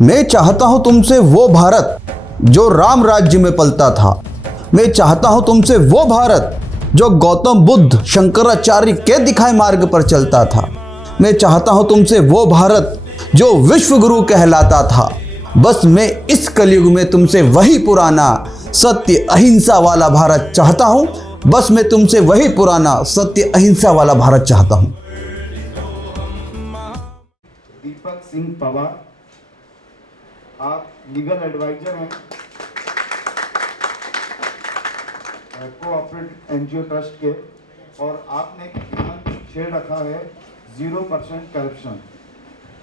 मैं चाहता हूं तुमसे वो भारत जो राम राज्य में पलता था। मैं चाहता हूं तुमसे वो भारत जो गौतम बुद्ध शंकराचार्य के दिखाए मार्ग पर चलता था। मैं चाहता हूं तुमसे वो भारत जो विश्व गुरु कहलाता था। बस मैं इस कलयुग में तुमसे वही पुराना सत्य अहिंसा वाला भारत चाहता हूं। बस मैं तुमसे वही पुराना सत्य अहिंसा वाला भारत चाहता हूं। दीपक सिंह पवार, आप लीगल एडवाइजर हैं कोऑपरेटिव एनजीओ ट्रस्ट के, और आपने एक बयान छेड़ रखा है 0% करप्शन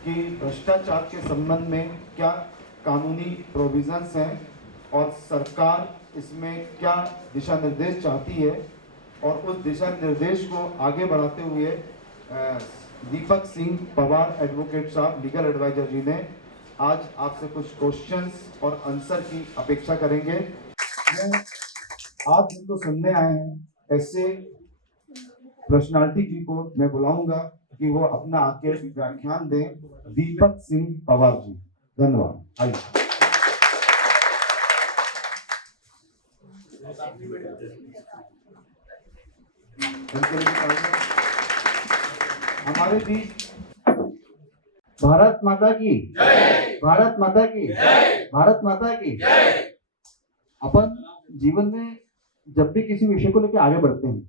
कि भ्रष्टाचार के संबंध में क्या कानूनी प्रोविजंस हैं और सरकार इसमें क्या दिशा निर्देश चाहती है, और उस दिशा निर्देश को आगे बढ़ाते हुए दीपक सिंह पवार एडवोकेट साहब लीगल एडवाइजर जी ने आज आपसे कुछ क्वेश्चंस और आंसर की अपेक्षा करेंगे। आप जिनको सुनने आए हैं ऐसे पर्सनालिटी जी को मैं बुलाऊंगा कि वो अपना आके व्याख्यान दें। दीपक सिंह पवार जी, धन्यवाद। आइए। हमारे बीच भारत माता की जय, भारत माता की जय, भारत माता की जय। अपन जीवन में जब भी किसी विषय को लेकर आगे बढ़ते हैं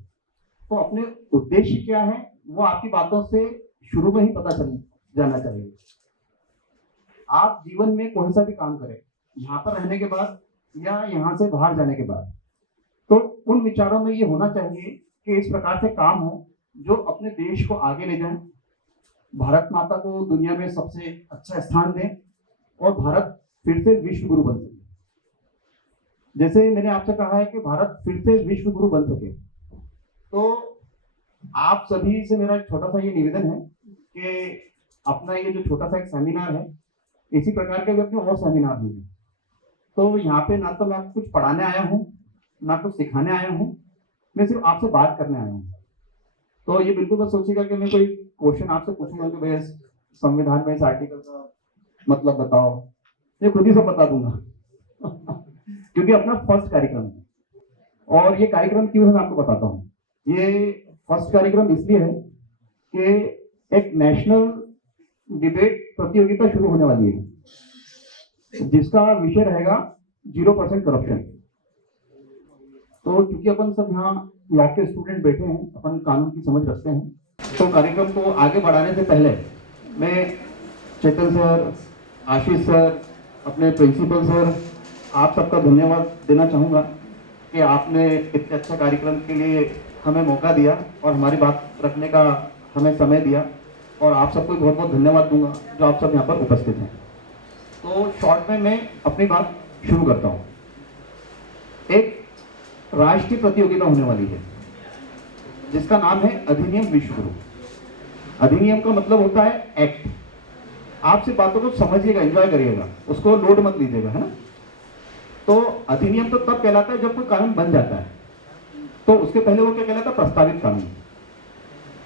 तो अपने उद्देश्य क्या है वो आपकी बातों से शुरू में ही पता चल जाना चाहिए। आप जीवन में कोई सा भी काम करें, यहाँ पर रहने के बाद या यहाँ से बाहर जाने के बाद, तो उन विचारों में ये होना चाहिए कि इस प्रकार से काम हो जो अपने देश को आगे ले जाए, भारत माता को दुनिया में सबसे अच्छा स्थान दें और भारत फिर से विश्व गुरु बन सके। जैसे मैंने आपसे कहा है कि भारत फिर से विश्व गुरु बन सके, तो आप सभी से मेरा छोटा सा ये निवेदन है कि अपना ये जो छोटा सा एक सेमिनार है, इसी प्रकार के भी अपने और सेमिनार होंगे। तो यहाँ पे ना तो मैं आपको कुछ पढ़ाने आया हूँ ना कुछ सिखाने आया हूँ, मैं सिर्फ आपसे बात करने आया हूँ। तो ये बिल्कुल मत सोचिएगा कि मैं कोई क्वेश्चन आपसे पूछूंगा कि भाई संविधान में इस आर्टिकल का मतलब बताओ, ये खुद ही सब बता दूंगा क्योंकि अपना फर्स्ट कार्यक्रम है। और ये कार्यक्रम क्यों है मैं आपको बताता हूँ। ये फर्स्ट कार्यक्रम इसलिए है कि एक नेशनल डिबेट प्रतियोगिता शुरू होने वाली है जिसका विषय रहेगा 0% करप्शन। तो क्योंकि अपन सब यहाँ लॉ के स्टूडेंट बैठे हैं, अपन कानून की समझ रखते हैं, तो कार्यक्रम को आगे बढ़ाने से पहले मैं चेतन सर, आशीष सर, अपने प्रिंसिपल सर, आप सबका धन्यवाद देना चाहूँगा कि आपने इतने अच्छा कार्यक्रम के लिए हमें मौका दिया और हमारी बात रखने का हमें समय दिया, और आप सबको बहुत बहुत धन्यवाद दूंगा जो आप सब यहाँ पर उपस्थित हैं। तो शॉर्ट में मैं अपनी बात शुरू करता हूँ। एक राष्ट्रीय प्रतियोगिता होने वाली है जिसका नाम है अधिनियम विश्व गुरु। अधिनियम का मतलब होता है एक्ट। आप सिर्फ बातों को समझिएगा, एंजॉय करिएगा, उसको लोड मत लीजिएगा, है ना। तो अधिनियम तो तब कहलाता है जब कोई कानून बन जाता है, तो उसके पहले वो क्या कहलाता है, प्रस्तावित कानून।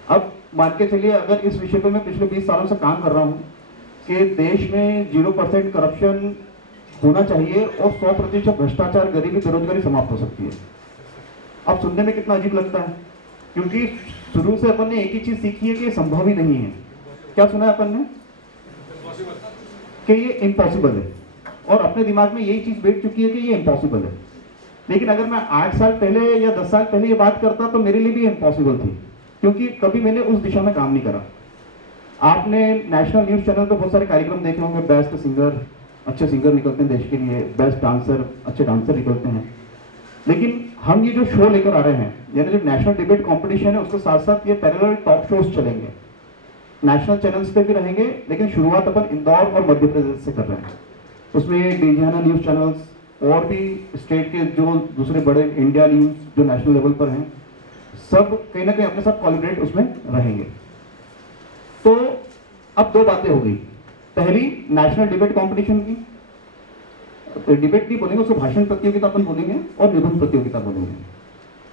अब मान के चलिए अगर इस विषय पे मैं पिछले 20 सालों से काम कर रहा हूँ कि देश में 0% करप्शन होना चाहिए और 100% भ्रष्टाचार, गरीबी, बेरोजगारी समाप्त हो सकती है। अब सुनने में कितना अजीब लगता है, क्योंकि शुरू से अपन ने एक ही चीज सीखी है कि ये संभव ही नहीं है। क्या सुना है अपन ने कि ये इम्पॉसिबल है, और अपने दिमाग में यही चीज बैठ चुकी है कि ये इम्पॉसिबल है। लेकिन अगर मैं 8 साल पहले या 10 साल पहले ये बात करता तो मेरे लिए भी इम्पॉसिबल थी, क्योंकि कभी मैंने उस दिशा में काम नहीं करा। आपने नेशनल न्यूज चैनल पर बहुत सारे कार्यक्रम देखे होंगे, बेस्ट सिंगर, अच्छे सिंगर निकलते हैं देश के लिए, बेस्ट डांसर, अच्छे डांसर निकलते हैं। लेकिन हम ये जो शो लेकर आ रहे हैं, यानी जो नेशनल डिबेट कंपटीशन है, उसके साथ साथ ये पैरेलल टॉक शोज चलेंगे, नेशनल चैनल्स पे भी रहेंगे। लेकिन शुरुआत अपन इंदौर और मध्य प्रदेश से कर रहे हैं। उसमें डीजियाना न्यूज चैनल्स और भी स्टेट के जो दूसरे बड़े इंडिया न्यूज जो नेशनल लेवल पर हैं, सब कहीं ना कहीं अपने साथ कोलैबोरेट उसमें रहेंगे। तो अब दो बातें हो गई। पहली, नेशनल डिबेट कंपटीशन की, डिबेट नहीं बोलेंगे उसको, भाषण प्रतियोगिता अपन बोलेंगे, और निबंध प्रतियोगिता बोलेंगे।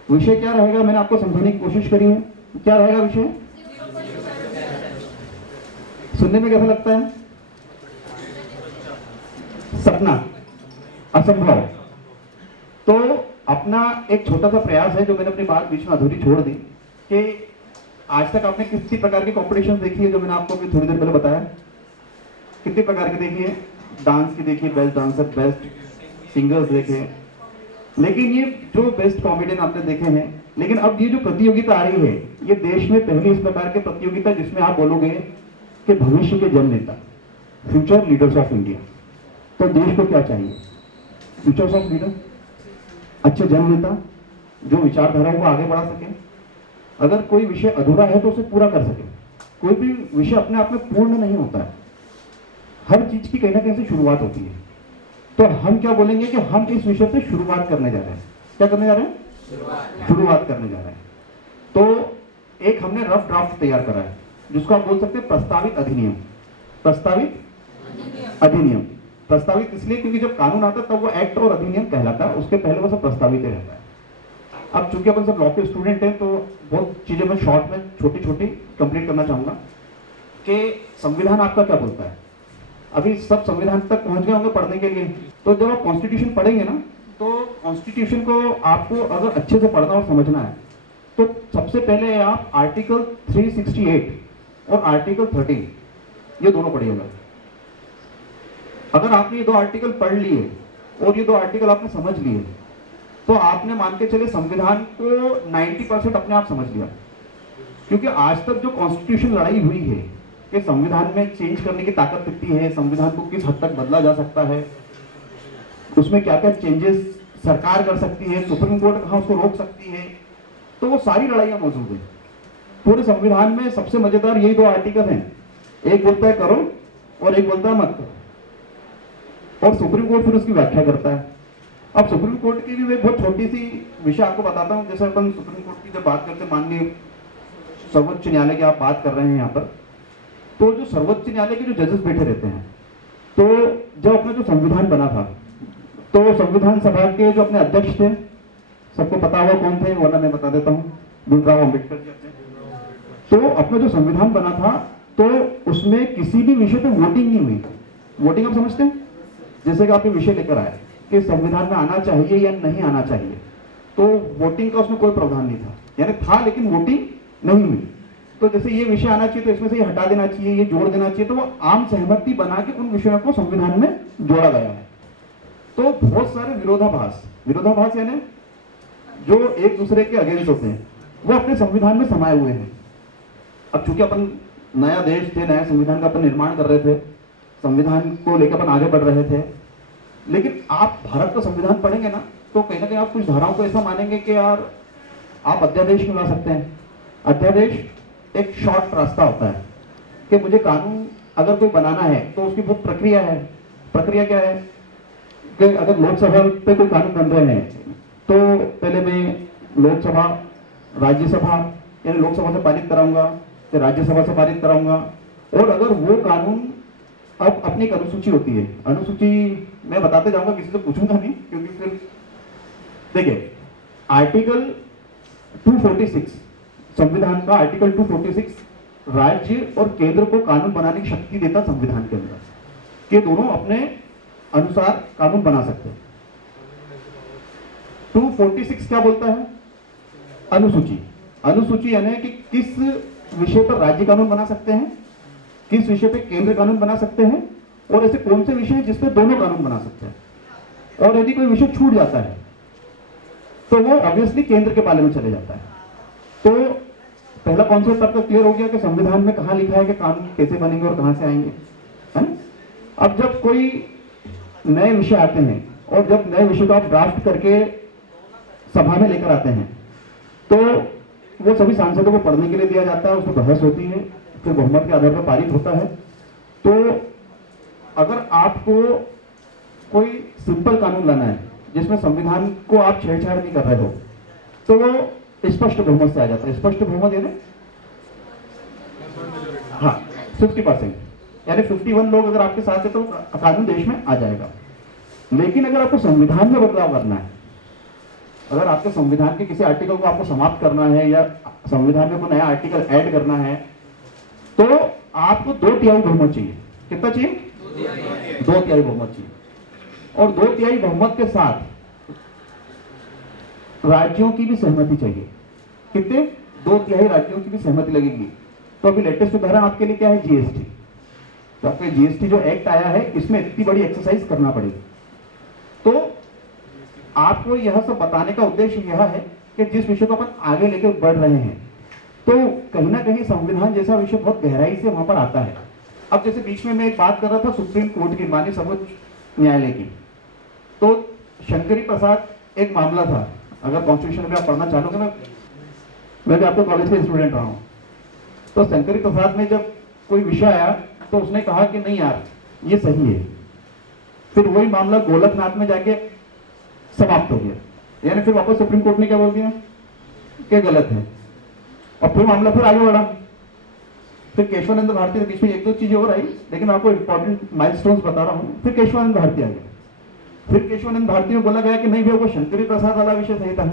विषय क्या रहेगा मैंने आपको समझाने की कोशिश करी है। क्या रहेगा विषय, सुनने में कैसा लगता है? सपना, असंभव। तो अपना एक छोटा सा प्रयास है जो मैंने अपनी बात बीच में अधूरी छोड़ दी कि आज तक आपने कितनी प्रकार की कॉम्पिटिशन देखी है, जो मैंने आपको अभी थोड़ी देर पहले बताया, कितनी प्रकार की देखी है, डांस की देखी, बेस्ट डांसर, बेस्ट सिंगर्स देखे, लेकिन ये जो बेस्ट कॉमेडियन आपने देखे हैं, लेकिन अब ये जो प्रतियोगिता आ रही है, ये देश में पहली इस प्रकार की प्रतियोगिता जिसमें आप बोलोगे कि भविष्य के जन नेता, फ्यूचर लीडर्स ऑफ इंडिया। तो देश को क्या चाहिए? फ्यूचर्स ऑफ लीडर, अच्छे जन नेता जो विचारधाराओं को आगे बढ़ा सके। अगर कोई विषय अधूरा है तो उसे पूरा कर सके। कोई भी विषय अपने आप में पूर्ण नहीं होता है, हर चीज की कहीं ना कहीं से शुरुआत होती है। तो हम क्या बोलेंगे कि हम इस विषय पे शुरुआत करने जा रहे हैं। क्या करने जा रहे हैं? शुरुआत करने जा रहे हैं। तो एक हमने रफ ड्राफ्ट तैयार करा है जिसको आप बोल सकते हैं प्रस्तावित अधिनियम। प्रस्तावित अधिनियम, प्रस्तावित इसलिए क्योंकि जब कानून आता है तब वो एक्ट और अधिनियम कहलाता है, उसके पहले वो सब प्रस्तावित ही रहता है। अब चूंकि अपन सब लॉ के स्टूडेंट हैं तो बहुत चीजें मैं शॉर्ट में छोटी छोटी कंप्लीट करना चाहूंगा कि संविधान आपका क्या बोलता है। अभी सब संविधान तक पहुंच गए होंगे पढ़ने के लिए, तो जब आप कॉन्स्टिट्यूशन पढ़ेंगे ना, तो कॉन्स्टिट्यूशन को आपको अगर अच्छे से पढ़ना और समझना है तो सबसे पहले आप आर्टिकल 368 और आर्टिकल 13 ये दोनों पढ़िएगा। अगर आपने ये दो आर्टिकल पढ़ लिए और ये दो आर्टिकल आपने समझ लिए तो आपने मान के चले संविधान को 90% अपने आप समझ लिया। क्योंकि आज तक जो कॉन्स्टिट्यूशन लड़ाई हुई है कि संविधान में चेंज करने की ताकत कितनी है, संविधान को किस हद तक बदला जा सकता है, उसमें क्या क्या चेंजेस सरकार कर सकती है, सुप्रीम कोर्ट कहाँ उसको रोक सकती है, तो वो सारी लड़ाइयां मौजूद है पूरे संविधान में। सबसे मजेदार यही दो आर्टिकल हैं, एक बोलता है करो और एक बोलता है मत करो, और सुप्रीम कोर्ट फिर उसकी व्याख्या करता है। अब सुप्रीम कोर्ट की भी एक बहुत छोटी सी विषय आपको बताता हूँ। जैसे अपन सुप्रीम कोर्ट की जब बात करते हैं, माननीय सर्वोच्च न्यायालय की आप बात कर रहे हैं यहाँ पर, तो जो सर्वोच्च न्यायालय के जो जजेस बैठे रहते हैं, तो जब अपना जो संविधान बना था तो संविधान सभा के जो अपने अध्यक्ष थे, सबको पता हुआ कौन थे, वरना मैं बता देता हूँ, भीमराव अम्बेडकर जी अपने। तो अपना जो संविधान बना था तो उसमें किसी भी विषय पे वोटिंग नहीं हुई। वोटिंग आप समझते हैं? जैसे कि आप ये विषय लेकर आए कि संविधान में आना चाहिए या नहीं आना चाहिए, तो वोटिंग का उसमें कोई प्रावधान नहीं था, यानी था लेकिन वोटिंग नहीं हुई। तो जैसे ये विषय आना चाहिए तो इसमें से ये हटा देना चाहिए, ये जोड़ देना चाहिए, तो वो आम सहमति बना के उन विषयों को संविधान में जोड़ा गया है। तो बहुत सारे विरोधाभास यानी जो एक दूसरे के अगेंस्ट होते हैं, वो अपने संविधान में समाये हुए हैं। अब चूंकि अपन नया देश थे, नया संविधान का अपन निर्माण कर रहे थे, संविधान को लेकर अपन आगे बढ़ रहे थे, लेकिन आप भारत का संविधान पढ़ेंगे ना तो कहीं ना कहीं आप कुछ धाराओं को ऐसा मानेंगे कि यार आप अध्यादेश क्यों ला सकते हैं। अध्यादेश एक शॉर्ट रास्ता होता है कि मुझे कानून अगर कोई बनाना है तो उसकी बहुत प्रक्रिया है। प्रक्रिया क्या है कि अगर लोकसभा पे कोई कानून बन रहे हैं तो पहले मैं लोकसभा, राज्यसभा, यानी लोकसभा से पारित कराऊंगा, फिर राज्यसभा से पारित कराऊंगा, और अगर वो कानून अब अपनी एक अनुसूची होती है, अनुसूची मैं बताते जाऊंगा, किसी से पूछूंगा नहीं, क्योंकि फिर देखिए आर्टिकल 246 संविधान का, आर्टिकल 246 राज्य और केंद्र को कानून बनाने की शक्ति देता संविधान के अंदर, कि दोनों अपने अनुसार कानून बना सकते हैं। 246 क्या बोलता है? अनुसूची। अनुसूची यानी कि किस विषय पर राज्य कानून बना सकते हैं, किस विषय पे केंद्र कानून बना सकते हैं, और ऐसे कौन से विषय जिस पे दोनों कानून बना सकते हैं। और यदि कोई विषय छूट जाता है तो वो ऑब्वियसली केंद्र के पाले में चले जाता है। तो पहला कॉन्सेप्ट आपका क्लियर हो गया कि संविधान में कहां लिखा है कि कानून कैसे बनेंगे और कहां से आएंगे, है ना। अब जब कोई नए विषय आते हैं और जब नए विषय को आप ड्राफ्ट करके सभा में लेकर आते हैं तो वो सभी सांसदों को पढ़ने के लिए दिया जाता है, उसमें बहस होती है, फिर बहुमत के आधार पर पारित होता है। तो अगर आपको कोई सिंपल कानून लाना है जिसमें संविधान को आप छेड़छाड़ नहीं कर रहे हो तो वो स्पष्ट बहुमत से आ जाता है। स्पष्ट बहुमत यानी हाँ 50%, यानी 51 लोग अगर आपके साथ है तो कानून देश में आ जाएगा। लेकिन अगर आपको संविधान में बदलाव करना है, अगर आपके संविधान के किसी आर्टिकल को आपको समाप्त करना है या संविधान में कोई नया आर्टिकल ऐड करना है तो आपको 2/3 बहुमत चाहिए। कितना चाहिए? 2/3 बहुमत चाहिए। और 2/3 बहुमत के साथ राज्यों की भी सहमति चाहिए। कितने? 2/3 राज्यों की भी सहमति लगेगी। तो अभी लेटेस्ट उदाहरण आपके लिए क्या है? जीएसटी। तो आपके जीएसटी जो एक्ट आया है, इसमें इतनी बड़ी एक्सरसाइज करना पड़ेगी। तो आपको यह सब बताने का उद्देश्य यह है कि जिस विषय को अपन आगे लेकर बढ़ रहे हैं, तो कहीं ना कहीं संविधान जैसा विषय बहुत गहराई से वहां पर आता है। अब जैसे बीच में मैं एक बात कर रहा था सुप्रीम कोर्ट की, माननीय सर्वोच्च न्यायालय की, तो शंकरी प्रसाद एक मामला था। अगर कॉन्स्टिट्यूशन में आप पढ़ना चाहोगे, मैं भी आपको कॉलेज के स्टूडेंट रहा हूं, तो शंकरी प्रसाद में जब कोई विषय आया तो उसने कहा कि नहीं यार ये सही है। फिर वही मामला गोलकनाथ में जाके समाप्त हो गया। यानी फिर वापस सुप्रीम कोर्ट ने क्या बोल दिया कि गलत है, और फिर मामला फिर आगे बढ़ा। फिर केशवानंद भारती के बीच में एक दो चीजें और आई, लेकिन आपको इंपॉर्टेंट माइलस्टोन्स बता रहा हूं। फिर केशवानंद भारती आ गया। फिर केशवानंद भारती में बोला गया कि नहीं भैया वो शंकरी प्रसाद वाला विषय सही था।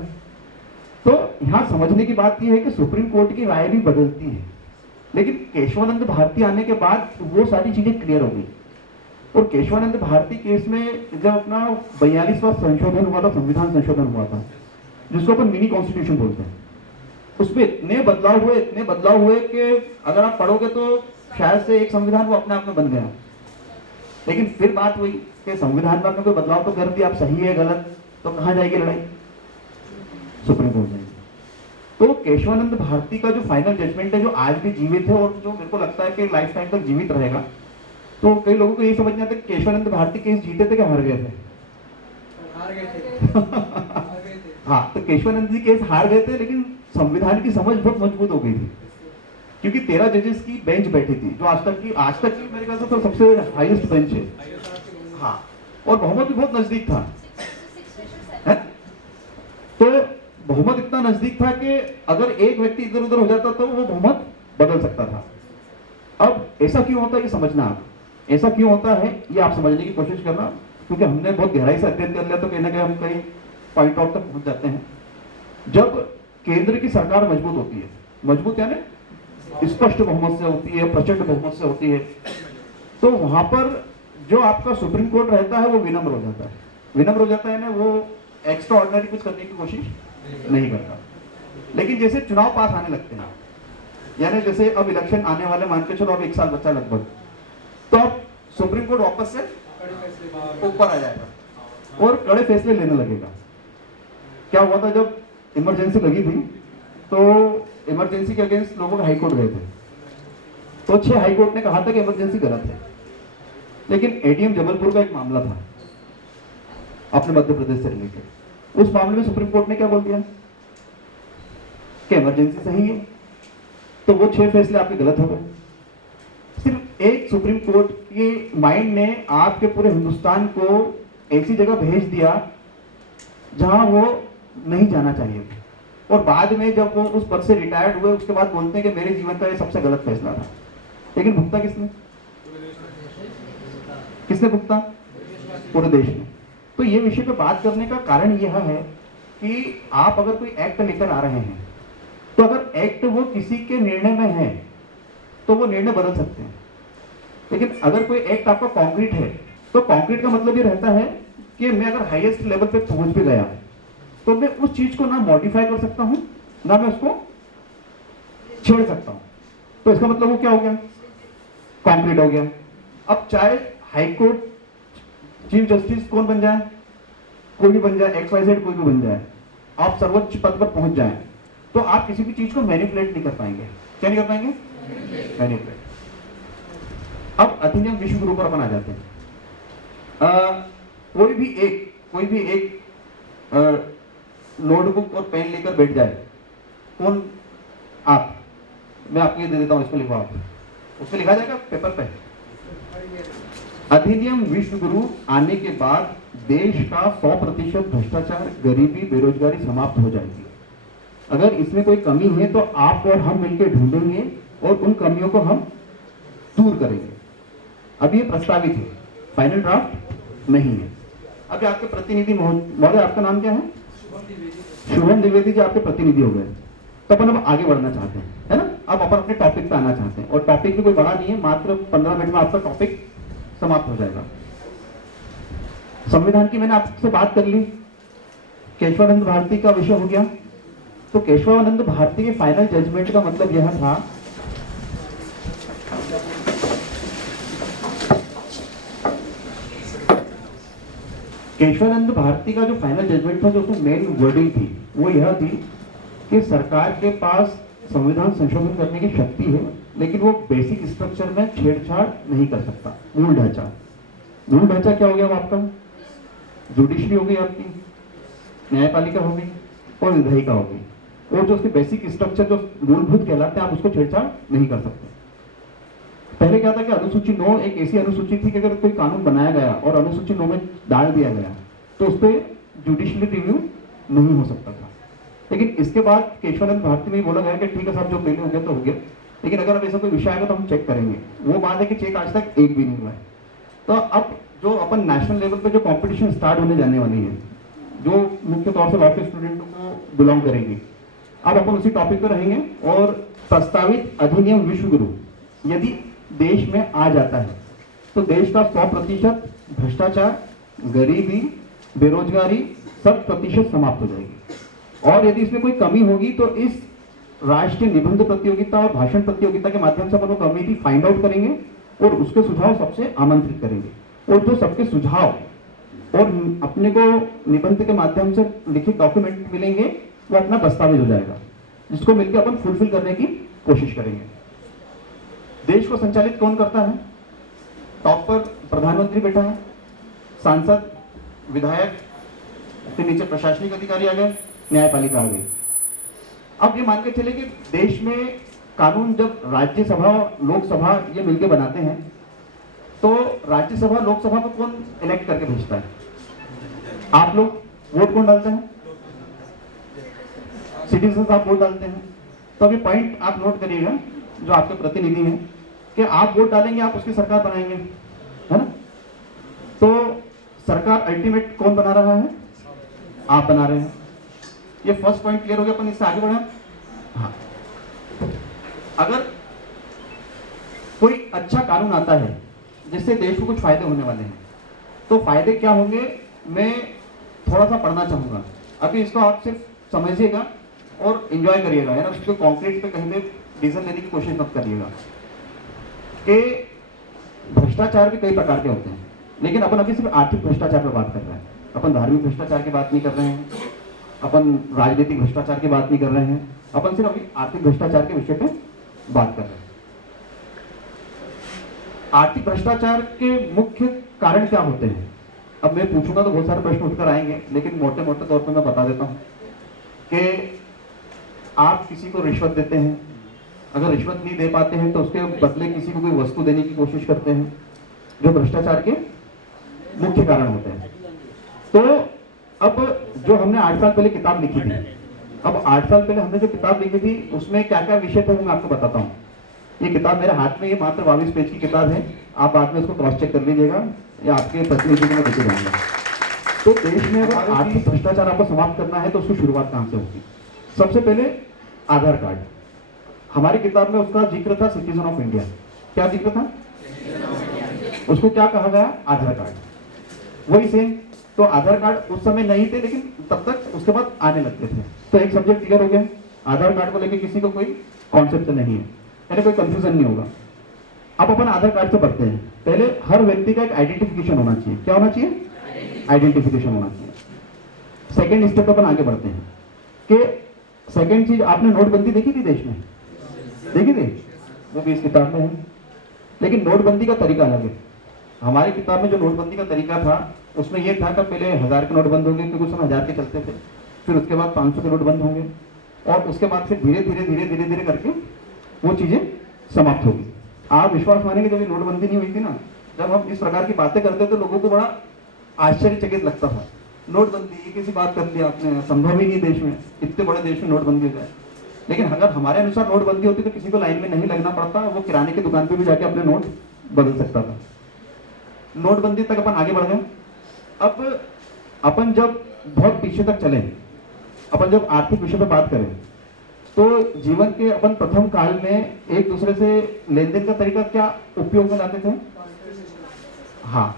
तो यहां समझने की बात यह है कि सुप्रीम कोर्ट की राय भी बदलती है, लेकिन केशवानंद भारती आने के बाद वो सारी चीजें क्लियर हो गई। और केशवानंद भारती केस में जब अपना 42वां संशोधन हुआ था, संविधान संशोधन हुआ था, जिसको अपन मिनी कॉन्स्टिट्यूशन बोलते हैं, उसमें इतने बदलाव हुए कि अगर आप पढ़ोगे तो शायद से एक संविधान वो अपने आप में बन गया। लेकिन फिर बात हुई कि संविधान में आपने कोई बदलाव तो कर दिया, अब सही है गलत, तो कहां जाएगी लड़ाई? सुप्रीम कोर्ट जाएगी। तो केशवानंद भारती का जो फाइनल जजमेंट है, जो आज भी जीवित है और जो मेरे को लगता है कि लाइफ टाइम तक जीवित रहेगा, तो कई लोगों को ये समझ नहीं आता कि केशवानंद भारती केस जीते थे क्या हार गए थे? हाँ, तो केशवानंद जी केस हार गए थे, लेकिन संविधान की समझ बहुत मजबूत हो गई थी, क्योंकि 13 जजेस की बेंच बैठी थी, जो आज तक की मेरे ख्याल से तो सबसे हाईएस्ट बेंच है। हाँ, और बहुमत भी बहुत नजदीक था है? तो बहुमत इतना नजदीक था कि अगर एक व्यक्ति इधर उधर हो जाता तो वो बहुमत बदल सकता था। अब ऐसा क्यों होता है ये समझना, आप ऐसा क्यों होता है ये आप समझने की कोशिश करना, क्योंकि हमने बहुत गहराई से अध्ययन कर लिया तो कहीं ना कहीं हम कहीं पॉइंट आउट तक पहुंच जाते हैं। जब केंद्र की सरकार मजबूत होती है, मजबूत यानी स्पष्ट बहुमत से होती है, प्रचंड बहुमत से होती है, तो वहां पर जो आपका सुप्रीम कोर्ट रहता है वो विनम्र हो जाता है। विनम्र हो जाता है ना, वो एक्स्ट्रा ऑर्डिनरी कुछ करने की कोशिश नहीं करता। लेकिन जैसे चुनाव पास आने लगते हैं, यानी जैसे अब इलेक्शन आने वाले, मान के चलो अब 1 साल बचा लगभग, तो अब सुप्रीम कोर्ट वापस से ऊपर आ जाएगा और कड़े फैसले लेने लगेगा। क्या हुआ था जब इमरजेंसी लगी थी, तो इमरजेंसी के अगेंस्ट लोगों हाई कोर्ट गए थे, तो 6 हाई कोर्ट ने कहा था कि इमरजेंसी गलत है। लेकिन एडीएम जबलपुर का एक मामला था अपने मध्य प्रदेश से रिलेटेड, उस मामले में सुप्रीम कोर्ट ने क्या बोल दिया कि इमरजेंसी सही है, तो वो 6 फैसले आपके गलत हो गए। सिर्फ एक सुप्रीम कोर्ट के माइंड ने आपके पूरे हिंदुस्तान को ऐसी जगह भेज दिया जहां वो नहीं जाना चाहिए था, और बाद में जब वो उस पद से रिटायर्ड हुए उसके बाद बोलते हैं कि मेरे जीवन का ये सबसे गलत फैसला था। लेकिन भुगता किसने? किसने भुगता? पूरे देश ने। तो ये विषय पे बात करने का कारण यह है कि आप अगर कोई एक्ट लेकर आ रहे हैं, तो अगर एक्ट वो किसी के निर्णय में है तो वो निर्णय बदल सकते हैं। लेकिन अगर कोई एक्ट आपका कॉन्क्रीट है, तो कॉन्क्रीट का मतलब ये रहता है कि मैं अगर हाईएस्ट लेवल पे पहुंच भी गया तो मैं उस चीज को ना मॉडिफाई कर सकता हूं, ना मैं उसको छेड़ सकता हूं। तो इसका मतलब वो क्या हो गया? कॉन्क्रीट हो गया। अब चाहे हाई कोर्ट चीफ जस्टिस कौन बन जाए, कोई भी बन जाए, XYZ कोई भी बन जाए, आप सर्वोच्च पद पर पहुंच जाए, तो आप किसी भी चीज को मैनिपुलेट नहीं कर पाएंगे। क्या नहीं कर पाएंगे? मैनिपुलेट। अब अधिनियम विश्व गुरु पर अपन आ जाते हैं। कोई भी एक नोटबुक और पेन लेकर बैठ जाए, कौन? आप। मैं आपको ये दे देता हूं, इसको लिखो आप, उसमें लिखा जाएगा पेपर पे। अधिनियम विश्व गुरु आने के बाद देश का 100% भ्रष्टाचार, गरीबी, बेरोजगारी समाप्त हो जाएगी। अगर इसमें कोई कमी है तो आप और हम मिलकर ढूंढेंगे और उन कमियों को हम दूर करेंगे। अब ये प्रस्तावित है, फाइनल ड्राफ्ट नहीं है। अभी आपके प्रतिनिधि महोदय, आपका नाम क्या है? शुभम द्विवेदी जी आपके प्रतिनिधि हो गए। तो अपन अब आगे बढ़ना चाहते हैं, है ना? अब अपन अपने टॉपिक पे आना चाहते हैं, और टॉपिक भी कोई बड़ा नहीं है, मात्र 15 मिनट में आपका टॉपिक समाप्त हो जाएगा। संविधान की मैंने आपसे बात कर ली, केशवानंद भारती का विषय हो गया। तो केशवानंद भारती के फाइनल जजमेंट का मतलब यह था केशवानंद भारती का जो फाइनल जजमेंट था, जो उसमें मेन वर्डिंग थी वो यह थी कि सरकार के पास संविधान संशोधन करने की शक्ति है, लेकिन वो बेसिक स्ट्रक्चर में छेड़छाड़ नहीं कर सकता। मूल ढांचा क्या हो गया वो आपका? जुडिशरी हो गई, आपकी न्यायपालिका हो गई और विधायिका हो गई, और जो उसके बेसिक स्ट्रक्चर जो मूलभूत कहलाते हैं आप उसको छेड़छाड़ नहीं कर सकते। पहले क्या था कि अनुसूची 9 एक ऐसी अनुसूची थी कि अगर कोई कानून बनाया गया और अनुसूची 9 में डाल दिया गया तो उस पर जुडिशरी रिव्यू नहीं हो सकता था। लेकिन इसके बाद केशवानंद भारती में बोला गया कि ठीक है साहब, जो पहले हो गया तो हो गया, लेकिन अगर अब ऐसा कोई विषय आएगा तो हम चेक करेंगे। वो बात है कि चेक आज तक एक भी नहीं हुआ है। तो अब जो अपन नेशनल लेवल पे जो कंपटीशन स्टार्ट होने जाने वाली है, जो मुख्य तौर से लॉ के स्टूडेंटों को बिलोंग करेंगे, अब अपन उसी टॉपिक पर रहेंगे। और प्रस्तावित अधिनियम विश्व गुरु यदि देश में आ जाता है तो देश का 100% भ्रष्टाचार, गरीबी, बेरोजगारी 100% समाप्त हो जाएगी। और यदि इसमें कोई कमी होगी तो इस राष्ट्रीय निबंध प्रतियोगिता और भाषण प्रतियोगिता के माध्यम से अपन वो कमिटी फाइंड आउट करेंगे और उसके सुझाव सबसे आमंत्रित करेंगे। और जो सबके सुझाव और अपने को निबंध के माध्यम से लिखित डॉक्यूमेंट मिलेंगे, वो अपना दस्तावेज हो जाएगा, जिसको मिलकर अपन फुलफिल करने की कोशिश करेंगे। देश को संचालित कौन करता है? टॉप पर प्रधानमंत्री बैठा है, सांसद, विधायक, फिर नीचे प्रशासनिक अधिकारी आ गए, न्यायपालिका आ गई। अब ये मान के चले कि देश में कानून जब राज्यसभा लोकसभा ये मिलकर बनाते हैं तो राज्यसभा लोकसभा को कौन इलेक्ट करके भेजता है? आप लोग वोट कौन डालते हैं? सिटीजन्स आप वोट डालते हैं। तो अभी पॉइंट आप नोट करिएगा, जो आपके प्रतिनिधि हैं, कि आप वोट डालेंगे, आप उसकी सरकार बनाएंगे, है ना? तो सरकार अल्टीमेट कौन बना रहा है? आप बना रहे हैं। ये फर्स्ट पॉइंट क्लियर हो गया, अपन इससे आगे बढ़े। हाँ, अगर कोई अच्छा कानून आता है जिससे देश को कुछ फायदे होने वाले हैं, तो फायदे क्या होंगे मैं थोड़ा सा पढ़ना चाहूंगा। अभी इसको आप सिर्फ समझिएगा और एंजॉय करिएगा, है ना? उसको कॉन्क्रीट पे कहीं पे डिसीजन लेने की कोशिश मत करिएगा। कि भ्रष्टाचार भी कई प्रकार के होते हैं, लेकिन अपन अभी सिर्फ आर्थिक भ्रष्टाचार पर बात कर रहे हैं। अपन धार्मिक भ्रष्टाचार की बात नहीं कर रहे हैं, अपन राजनीतिक भ्रष्टाचार की बात नहीं कर रहे हैं, अपन सिर्फ अभी आर्थिक भ्रष्टाचार के विषय पे बात कर रहे हैं। आर्थिक भ्रष्टाचार के मुख्य कारण क्या होते हैं? अब मैं पूछूंगा तो बहुत सारे प्रश्न उठकर आएंगे, लेकिन मोटे मोटे तौर पर मैं बता देता हूं कि आप किसी को रिश्वत देते हैं, अगर रिश्वत नहीं दे पाते हैं तो उसके बदले किसी को कोई वस्तु देने की कोशिश करते हैं, जो भ्रष्टाचार के मुख्य कारण होते हैं। तो अब जो हमने 8 साल पहले किताब लिखी थी, अब 8 साल पहले हमने जो किताब लिखी थी उसमें क्या क्या विषय थे वो मैं आपको बताता हूँ। ये किताब मेरे हाथ में, ये मात्र 22 पेज की किताब है, आप बाद में उसको क्रॉस चेक कर लीजिएगा, या आपके प्रतिनिधि को मैं देते जाऊंगा। तो देश में अगर आर्थिक भ्रष्टाचार आपको समाप्त करना है तो उसकी शुरुआत कहाँ से होगी? सबसे पहले आधार कार्ड। हमारी किताब में उसका जिक्र था सिटीजन ऑफ इंडिया। क्या जिक्र था? उसको क्या कहा गया? आधार कार्ड। वही सेम। तो आधार कार्ड उस समय नहीं थे, लेकिन तब तक उसके बाद आने लगते थे। तो एक सब्जेक्ट क्लियर हो गया, आधार कार्ड को लेकर किसी को कोई कॉन्सेप्ट नहीं है, यानी कोई कंफ्यूजन नहीं होगा। अब अपन आधार कार्ड से पढ़ते हैं। पहले हर व्यक्ति का एक आइडेंटिफिकेशन होना चाहिए। क्या होना चाहिए? आइडेंटिफिकेशन होना चाहिए। सेकेंड स्टेप अपन आगे बढ़ते हैं कि सेकेंड चीज, आपने नोटबंदी देखी थी देश में? देखी थी? वो भी इस किताब में है, लेकिन नोटबंदी का तरीका अलग है। हमारी किताब में जो नोटबंदी का तरीका था उसमें यह था कि पहले 1000 के नोट बंद होंगे, क्योंकि उस समय 1000 के चलते थे, फिर उसके बाद 500 के नोट बंद होंगे, और उसके बाद फिर धीरे धीरे करके वो चीजें समाप्त होगी। आप विश्वास मानेंगे, जब ये नोटबंदी नहीं हुई थी ना, जब हम इस प्रकार की बातें करते तो लोगों को बड़ा आश्चर्यचकित लगता था। नोटबंदी, ये कैसी बात कर दी आपने, संभव ही नहीं देश में, इतने बड़े देश में नोटबंदी हो जाए। लेकिन अगर हमारे अनुसार नोटबंदी होती तो किसी को लाइन में नहीं लगना पड़ता, वो किराने की दुकान पे भी जाके अपने नोट बदल सकता था। नोटबंदी तक अपन आगे बढ़ गए। अब अपन जब बहुत पीछे तक चले, अपन जब आर्थिक विषय पे बात करें तो जीवन के अपन प्रथम काल में एक दूसरे से लेन देन का तरीका क्या उपयोग में लाते थे? हाँ,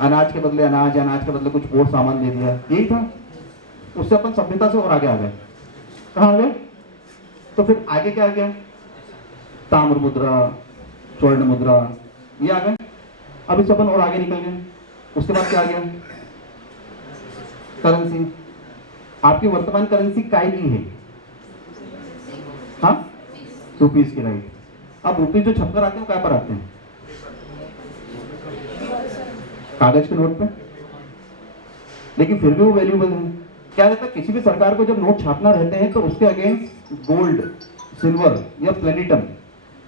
अनाज के बदले अनाज, अनाज के बदले कुछ और सामान दे दिया, यही था। उससे अपन सभ्यता से और आगे आ गए। कहाँ आ गए? तो फिर आगे क्या आ गया? ताम्र मुद्रा, स्वर्ण मुद्रा, ये आ गए। अब इससे अपन और आगे निकल गए। उसके बाद क्या आ गया? करेंसी। आपकी वर्तमान करेंसी काय की है? हाँ, रुपीज की, राइट। अब रुपीज जो छपकर आते हैं वो काय पर आते हैं? कागज के नोट पे, लेकिन फिर भी वो वैल्यूबल है। क्या रहता है, किसी भी सरकार को जब नोट छापना रहते हैं तो उसके अगेंस्ट गोल्ड, सिल्वर या प्लेटिनम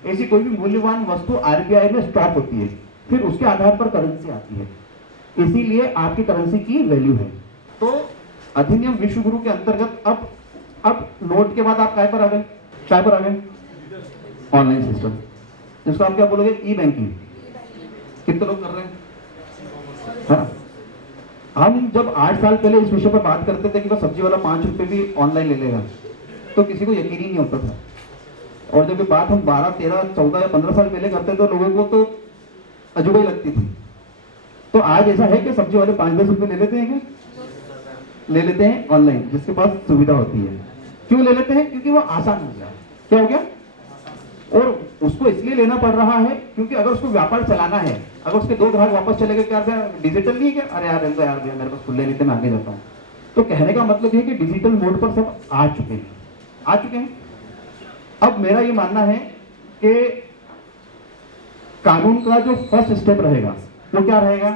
ऐसी कोई भी मूल्यवान वस्तु आरबीआई में स्टॉक होती है, फिर उसके आधार पर करेंसी आती है। इसीलिए आपकी करेंसी की वैल्यू है। तो अधिनियम विश्व गुरु के अंतर्गत अब नोट के बाद आप काय पर आ गए? काय पर आ गए? ऑनलाइन सिस्टम, जिसको आप क्या बोलोगे? ई बैंकिंग। कितने लोग कर रहे हैं? हाँ। हम जब 8 साल पहले इस विषय पर बात करते थे कि वह सब्जी वाला 5 रुपए भी ऑनलाइन ले लेगा, तो किसी को यकीन ही नहीं होता था। और जब ये बात हम 12, 13, 14 या 15 साल पहले करते तो लोगों को तो अजूबा ही लगती थी। तो आज ऐसा है कि सब्जी वाले 5-10 रुपए ले लेते हैं क्या? ले लेते हैं ऑनलाइन, जिसके पास सुविधा होती है। क्यों ले लेते हैं? क्योंकि वो आसान हो गया। क्या हो गया? और उसको इसलिए लेना पड़ रहा है क्योंकि अगर उसको व्यापार चलाना है, अगर उसके 2 ग्राहक वापस चले गए, क्या डिजिटल नहीं है क्या? अरे यार यार भैया मेरे पास खुले नहीं थे, मैं आगे जाता हूँ। तो कहने का मतलब ये कि डिजिटल मोड पर सब आ चुके हैं। अब मेरा ये मानना है कि कानून का जो फर्स्ट स्टेप रहेगा वो क्या रहेगा?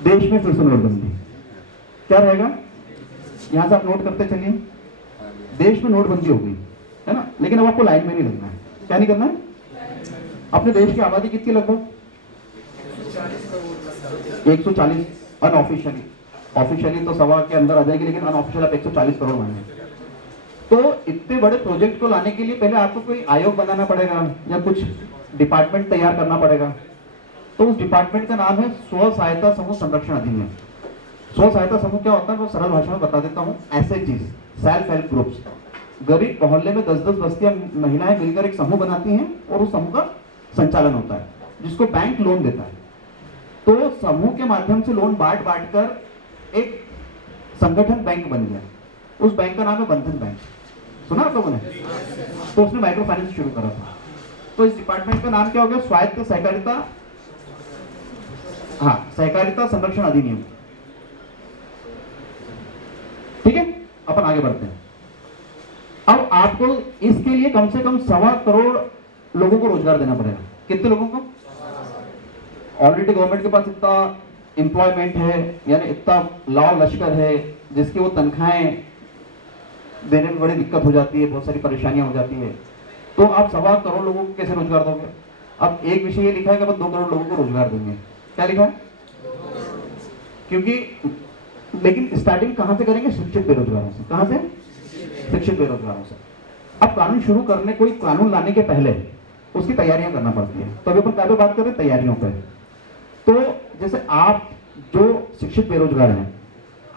देश में फिर से नोटबंदी। क्या रहेगा? यहां से आप नोट करते चलिए, देश में नोटबंदी हो गई है ना, लेकिन अब आपको लाइन में नहीं लगना है। क्या नहीं करना है? अपने देश की आबादी कितनी? लगभग 140। अनऑफिशियली, ऑफिशियली तो 1.25 के अंदर आ जाएगी, लेकिन अनऑफिशियल आप 140 करोड़ मांगे। तो इतने बड़े प्रोजेक्ट को लाने के लिए पहले आपको कोई आयोग बनाना पड़ेगा या कुछ डिपार्टमेंट तैयार करना पड़ेगा। तो उस डिपार्टमेंट का नाम है स्व सहायता समूह संरक्षण अधिनियम। स्व सहायता समूह क्या होता है वो सरल भाषा में बता देता हूँ। ऐसे चीज, सेल्फ हेल्प ग्रुप्स, गरीब मोहल्ले में 10-10 बस्तियां महिलाएं मिलकर एक समूह बनाती हैं और उस समूह का संचालन होता है, जिसको बैंक लोन देता है। तो समूह के माध्यम से लोन बांट कर एक संगठन बैंक बन गया। उस बैंक का नाम है बंधन बैंक। सुना आप लोगों ने? तो उसने माइक्रो फाइनेंस शुरू करा था। तो इस डिपार्टमेंट का नाम क्या हो गया? स्वायत्त सहकारिता, सहकारिता संरक्षण अधिनियम। ठीक है, अपन आगे बढ़ते हैं। अब आपको इसके लिए कम से कम 1.25 करोड़ लोगों को रोजगार देना पड़ेगा। कितने लोगों को? ऑलरेडी गवर्नमेंट के पास इतना एम्प्लॉयमेंट है, यानी इतना लाव लश्कर है, जिसकी वो तनख्वाहें देने में बड़ी दिक्कत हो जाती है, बहुत सारी परेशानियां हो जाती है। तो आप 1.25 करोड़ लोगों को कैसे रोजगार दोगे? अब एक विषय ये लिखा है कि अपन 2 करोड़ लोगों को रोजगार देंगे। क्या लिखा है? क्योंकि लेकिन स्टार्टिंग कहां से करेंगे? शिक्षित बेरोजगारों से। कहां से? शिक्षित बेरोजगारों से। अब कानून शुरू करने, कोई कानून लाने के पहले उसकी तैयारियां करना पड़ती है। तो अभी अपन क्या बात कर रहे हैं? तैयारियों पर। तो जैसे आप जो शिक्षित बेरोजगार हैं,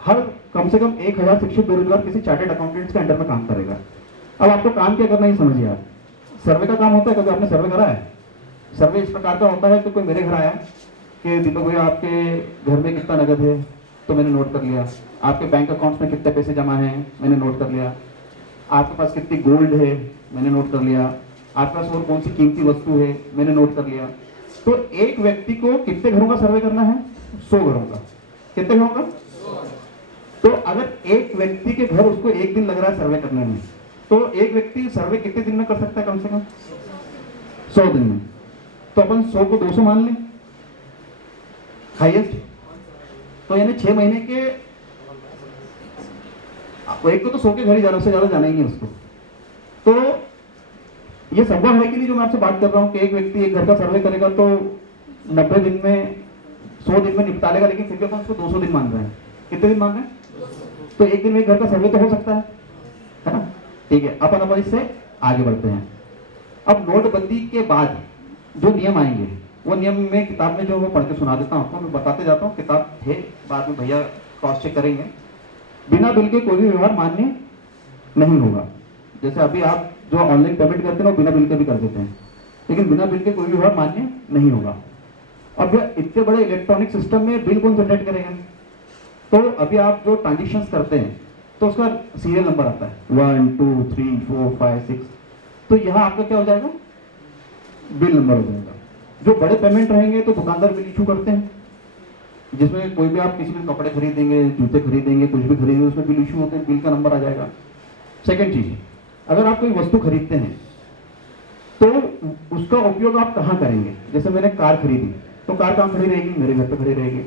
हर कम से कम 1000 शिक्षित बेरोजगार किसी चार्टर्ड अकाउंटेंट्स के अंडर में काम करेगा। अब आपको काम क्या करना है समझिए। आप सर्वे का काम होता है, कभी आपने सर्वे करा है? सर्वे इस प्रकार का होता है कि कोई मेरे घर आया कि दीपक भैया आपके घर में कितना नगद है, तो मैंने नोट कर लिया। आपके बैंक अकाउंट्स में कितने पैसे जमा हैं, मैंने नोट कर लिया। आपके पास कितनी गोल्ड है, मैंने नोट कर लिया। आपके पास और कौन सी कीमती वस्तु है, मैंने नोट कर लिया। तो एक व्यक्ति को कितने घरों का सर्वे करना है? 100 घरों का। कितने घरों का? तो अगर एक व्यक्ति के घर उसको 1 दिन लग रहा है सर्वे करने में, तो एक व्यक्ति सर्वे कितने दिन में कर सकता है? कम से कम 100 दिन में। तो अपन 100 को 200 मान लें हाईएस्ट। तो यानी 6 महीने के, एक को तो 100 के घर ही जाना, उससे ज्यादा जाना ही नहीं उसको। तो ये संभव है कि नहीं जो मैं आपसे बात कर रहा हूं कि एक व्यक्ति एक घर का सर्वे करेगा तो 90 दिन में, 100 दिन में निपटा लेगा, लेकिन फिर भी अपन उसको 200 दिन मान रहे हैं। कितने दिन मान रहे हैं? तो एक दिन में एक घर का सर्वे तो हो सकता है ना? ठीक है, अपन इससे आगे बढ़ते हैं। अब नोटबंदी के बाद जो नियम आएंगे, वो नियम में किताब में जो मैं पढ़ के सुना देता हूँ आपको, मैं बताते जाता हूँ। किताब है, बाद में भैया क्रॉस चेक करेंगे। बिना बिल के कोई भी व्यवहार मान्य नहीं होगा। जैसे अभी आप जो ऑनलाइन पेमेंट करते हैं वो बिना बिल के भी कर देते हैं, लेकिन बिना बिल के कोई भी व्यवहार मान्य नहीं होगा। अब ये इतने बड़े इलेक्ट्रॉनिक सिस्टम में बिल कौन जनरेट करेगा? तो अभी आप जो ट्रांजेक्शन्स करते हैं तो उसका सीरियल नंबर आता है 1 2 3 4 5 6, तो यहाँ आपका क्या हो जाएगा? बिल नंबर हो जाएगा। जो बड़े पेमेंट रहेंगे तो दुकानदार बिल इशू करते हैं, जिसमें कोई भी आप किसी भी कपड़े खरीदेंगे, जूते खरीदेंगे, कुछ भी खरीदेंगे, उसमें बिल इशू होते हैं, बिल का नंबर आ जाएगा। सेकेंड चीज, अगर आप कोई वस्तु खरीदते हैं तो उसका उपयोग आप कहाँ करेंगे? जैसे मैंने कार खरीदी, तो कार कहाँ खड़ी रहेगी? मेरे घर पे खड़ी रहेगी।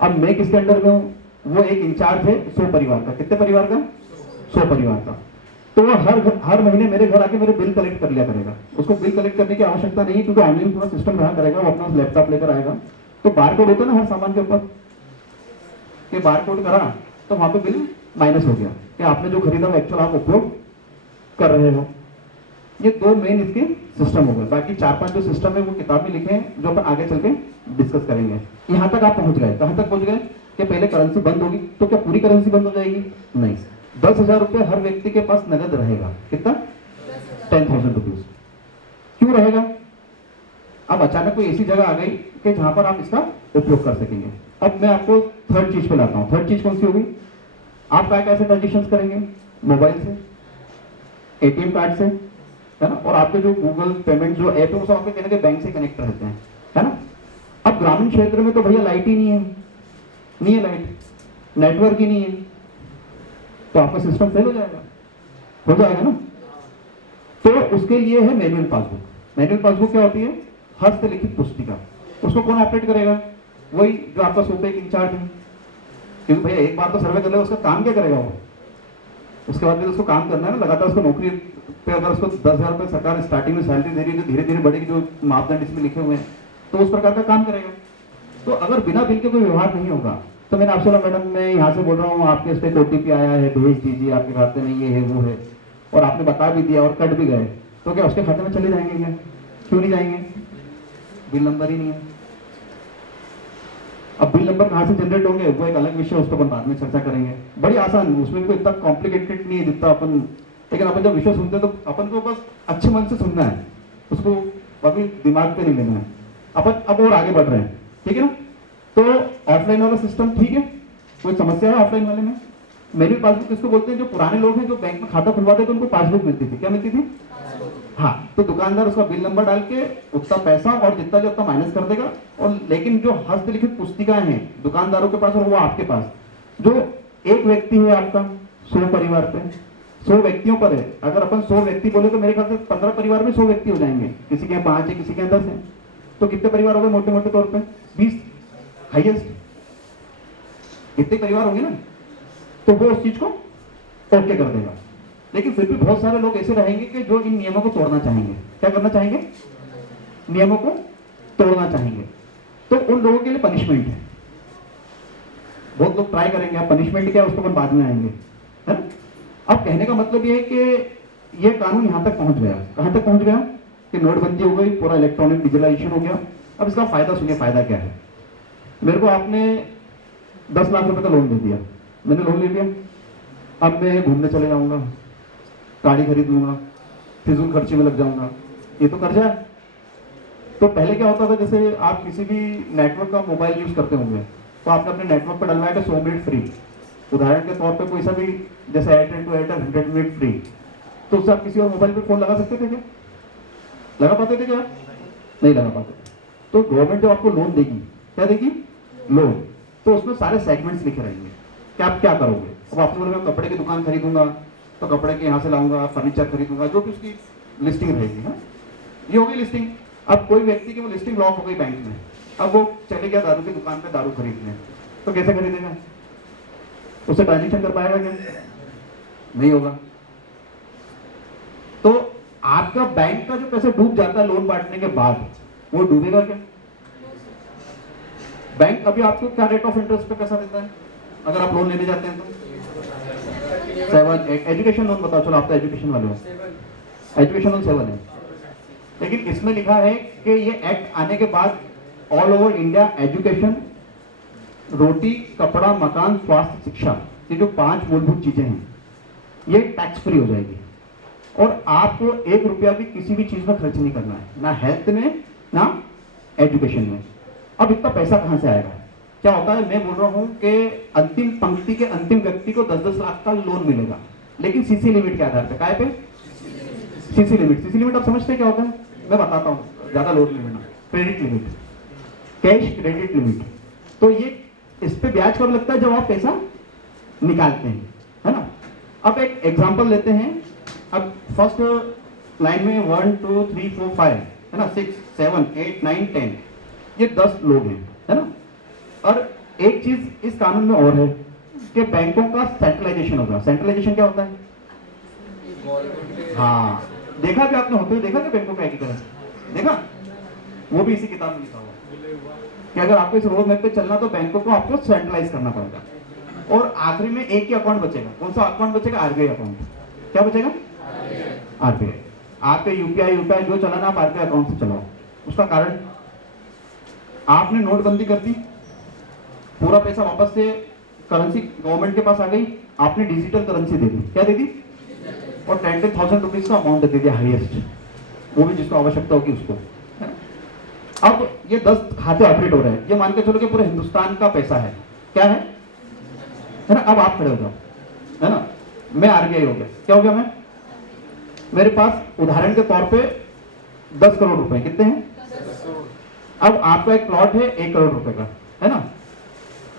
अब मैं किसके अंडर में हूँ? वो एक इंचार्ज है 100 परिवार का। कितने परिवार का? 100 परिवार का। तो वो हर महीने मेरे घर आके मेरे बिल कलेक्ट कर लिया करेगा। उसको बिल कलेक्ट करने की आवश्यकता नहीं, क्योंकि ऑनलाइन पूरा सिस्टम रहा करेगा। वो अपना लैपटॉप लेकर आएगा, तो बारकोड होता है ना हर सामान के ऊपर, कि बारकोड करा तो वहां पे बिल माइनस हो गया कि आपने जो खरीदा वो एक्चुअल आप उपयोग कर रहे हो। ये दो मेन इसके सिस्टम हो गए। बाकी 4-5 जो सिस्टम है वो किताब में लिखे हैं, जो अपन आगे चल के डिस्कस करेंगे। यहाँ तक आप पहुंच गए। कहाँ तक पहुंच गए? कि पहले करेंसी बंद होगी, तो क्या पूरी करेंसी बंद हो जाएगी? नहीं। 10,000 रुपये हर व्यक्ति के पास नगद रहेगा। कितना? 10,000 रुपीज। क्यों रहेगा? अब अचानक कोई ऐसी जगह आ गई कि जहां पर आप इसका उपयोग कर सकेंगे। अब मैं आपको थर्ड चीज पे लाता हूं। थर्ड चीज कौन सी होगी? आप क्या कैसे ट्रांजेक्शन करेंगे? मोबाइल से, एटीएम कार्ड से, है ना? और आपके जो गूगल पेमेंट जो ऐप है वो सब आपके कहने के बैंक से कनेक्ट रहते हैं, है ना? अब ग्रामीण क्षेत्र में तो भैया लाइट ही नहीं है, लाइट, नेटवर्क ही नहीं है, तो आपका सिस्टम फेल हो जाएगा ना? तो उसके लिए है मैनुअल पासबुक। मैनुअल पासबुक क्या होती है? हस्तलिखित पुस्तिका। उसको कौन ऑपरेट करेगा? वही जो आपका सूबे एक इंचार्ज है। क्योंकि भैया एक बार तो सर्वे कर ले, उसका काम क्या करेगा वो? उसके बाद भी उसको काम करना है ना, लगातार उसको नौकरी पे अगर उसको 10,000 रुपये सरकार स्टार्टिंग में सैलरी दे रही है, तो धीरे धीरे बढ़ेगी, जो मापदंड इसमें लिखे हुए हैं, तो उस प्रकार का काम करेगा। तो अगर बिना बिल के कोई व्यवहार नहीं होगा, तो मैंने आपसे बोला मैडम मैं यहाँ से बोल रहा हूँ, आपके इस पे OTP आया है, भेज दीजिए, आपके खाते में ये है वो है, और आपने बता भी दिया और कट भी गए, तो क्या उसके खाते में चले जाएंगे क्या? क्यों नहीं जाएंगे? बिल नंबर ही नहीं है। अब बिल नंबर कहाँ से जनरेट होंगे वो एक अलग विषय, उस पर अपन बाद में चर्चा करेंगे। बड़ी आसान, उसमें कोई इतना कॉम्प्लिकेटेड नहीं है जितना अपन, लेकिन अपन जब विषय सुनते हैं तो अपन को बस अच्छे मन से सुनना है, उसको अभी दिमाग पे नहीं लेना है। अपन अब और आगे बढ़ रहे हैं, ठीक है ना? तो ऑफलाइन वाला सिस्टम ठीक है, कोई समस्या है ऑफलाइन वाले में? मैनुअल पासबुक किसको बोलते हैं? जो पुराने लोग हैं जो बैंक में खाता खुलवाते थे उनको पासबुक मिलती थी। क्या मिलती थी? हाँ, तो दुकानदार उसका बिल नंबर डाल के उतना पैसा और जितना जो उतना माइनस कर देगा। और लेकिन जो हस्तलिखित पुस्तिकाएं हैं दुकानदारों के पास और वो आपके पास, जो एक व्यक्ति है आपका 100 परिवार पे, 100 व्यक्तियों पर है। अगर अपन 100 व्यक्ति बोले तो मेरे ख्याल से 15 परिवार में 100 व्यक्ति हो जाएंगे। किसी के यहाँ 5 है, किसी के यहाँ 10 है, तो कितने परिवार हो गए मोटे मोटे तौर पर? 20 हाईएस्ट, इतने परिवार होंगे ना, तो वो उस चीज को ओके कर देगा। लेकिन फिर भी बहुत सारे लोग ऐसे रहेंगे कि जो इन नियमों को तोड़ना चाहेंगे। क्या करना चाहेंगे? नियमों को तोड़ना चाहेंगे। तो उन लोगों के लिए पनिशमेंट है। बहुत लोग ट्राई करेंगे। अब पनिशमेंट क्या है उस पर बाद में आएंगे, है ना? अब कहने का मतलब ये है कि ये कानून यहां तक पहुंच गया। कहां तक पहुंच गया? कि नोटबंदी हो गई, पूरा इलेक्ट्रॉनिक डिजिटलाइजेशन हो गया। अब इसका फायदा सुनिए। फायदा क्या है? मेरे को आपने 10 लाख रुपए का लोन दे दिया, मैंने लोन ले लिया। अब मैं घूमने चले जाऊंगा, गाड़ी खरीद लूंगा, फिजूल खर्चे में लग जाऊंगा, ये तो कर्जा है। तो पहले क्या होता था, जैसे आप किसी भी नेटवर्क का मोबाइल यूज करते होंगे तो आपने अपने नेटवर्क पर डलवाया कि 100 मिनट फ्री। उदाहरण के तौर पे कोई सा भी, जैसे Airtel to Airtel 100 minute free, तो उससे आप किसी और मोबाइल पे फोन लगा सकते थे क्या? लगा पाते थे क्या? नहीं लगा पाते। तो गवर्नमेंट जब आपको लोन देगी, क्या देगी? लोन। तो उसमें सारे सेगमेंट्स लिखे रहेंगे कि आप क्या करोगे। अब आपने बोला मैं कपड़े की दुकान खरीदूंगा तो कपड़े के यहाँ से लाऊंगा, फर्नीचर खरीदूंगा, जो भी उसकी लिस्टिंग रहेगी ना, ये होगी लिस्टिंग। अब कोई व्यक्ति की वो लिस्टिंग लॉक हो गई बैंक में, अब वो चले गया दारू की दुकान पे दारू खरीदने, तो कैसे खरीदेगा? उससे ट्रांजेक्शन कर पाएगा क्या? नहीं होगा। तो आपका बैंक का जो पैसा डूब जाता है लोन बांटने के बाद, वो डूबेगा क्या? बैंक अभी आपको क्या रेट ऑफ इंटरेस्ट पे पैसा देता है अगर आप लोन लेने जाते हैं तो? 7। एजुकेशन लोन बताओ, चलो आप तो एजुकेशन वाले हो, एजुकेशन लोन 7 है। लेकिन इसमें लिखा है कि ये एक्ट आने के बाद ऑल ओवर इंडिया एजुकेशन, रोटी, कपड़ा, मकान, स्वास्थ्य, शिक्षा, ये जो 5 मूलभूत चीजें हैं ये टैक्स फ्री हो जाएगी। और आपको 1 रुपया भी किसी भी चीज में खर्च नहीं करना है, ना हेल्थ में ना एजुकेशन में। अब इतना पैसा कहाँ से आएगा? क्या होता है, मैं बोल रहा हूँ कि अंतिम पंक्ति के अंतिम व्यक्ति को 10-10 लाख का लोन मिलेगा, लेकिन सीसी लिमिट के आधार पे। काय पे? सीसी लिमिट आप समझते हैं क्या होता है? मैं बताता हूँ, ज्यादा लोड नहीं लेना। Credit limit, cash credit limit. तो ये इस पे ब्याज कब लगता है? जब आप पैसा निकालते हैं, है ना। अब एक एग्जांपल लेते हैं। अब फर्स्ट लाइन में 1 2 3 4 5 है ना, 6 7 8 9 10, ये 10 लोग हैं, है ना। और एक चीज इस कानून में और है कि बैंकों का सेंट्रलाइजेशन होगा। सेंट्रलाइजेशन क्या होता है? हाँ, देखा कि आपने होते हुए देखा कि बैंकों का एकीकरण देखा? वो भी इसी किताब में लिखा हुआ कि अगर आपको इस रोड मैप पे चलना तो बैंकों को आपको सेंट्रलाइज करना पड़ेगा। और आखिरी में एक ही अकाउंट बचेगा। कौन सा अकाउंट बचेगा? RBI account. क्या बचेगा? आरबीआई। आपके यूपीआई जो चलाना आप आरबीआई अकाउंट से चलाओ। उसका कारण, आपने नोटबंदी कर दी, पूरा पैसा वापस से करेंसी गवर्नमेंट के पास आ गई, आपने डिजिटल करेंसी दे दी। क्या दे दी? और 10,000 रुपीज का अमाउंट दे दिया हाईएस्ट, वो भी जिसको आवश्यकता होगी उसको। अब ये 10 खाते ऑपरेट हो रहे हैं, ये मान के चलो कि पूरे हिंदुस्तान का पैसा है। क्या है ना। अब आप खड़े हो जाओ, है ना। मैं आरबीआई हो गया, क्या हो गया मैं? मेरे पास उदाहरण के तौर पे 10 करोड़ रुपए। कितने हैं? अब आपका एक प्लॉट है 1 करोड़ रुपए का, है ना।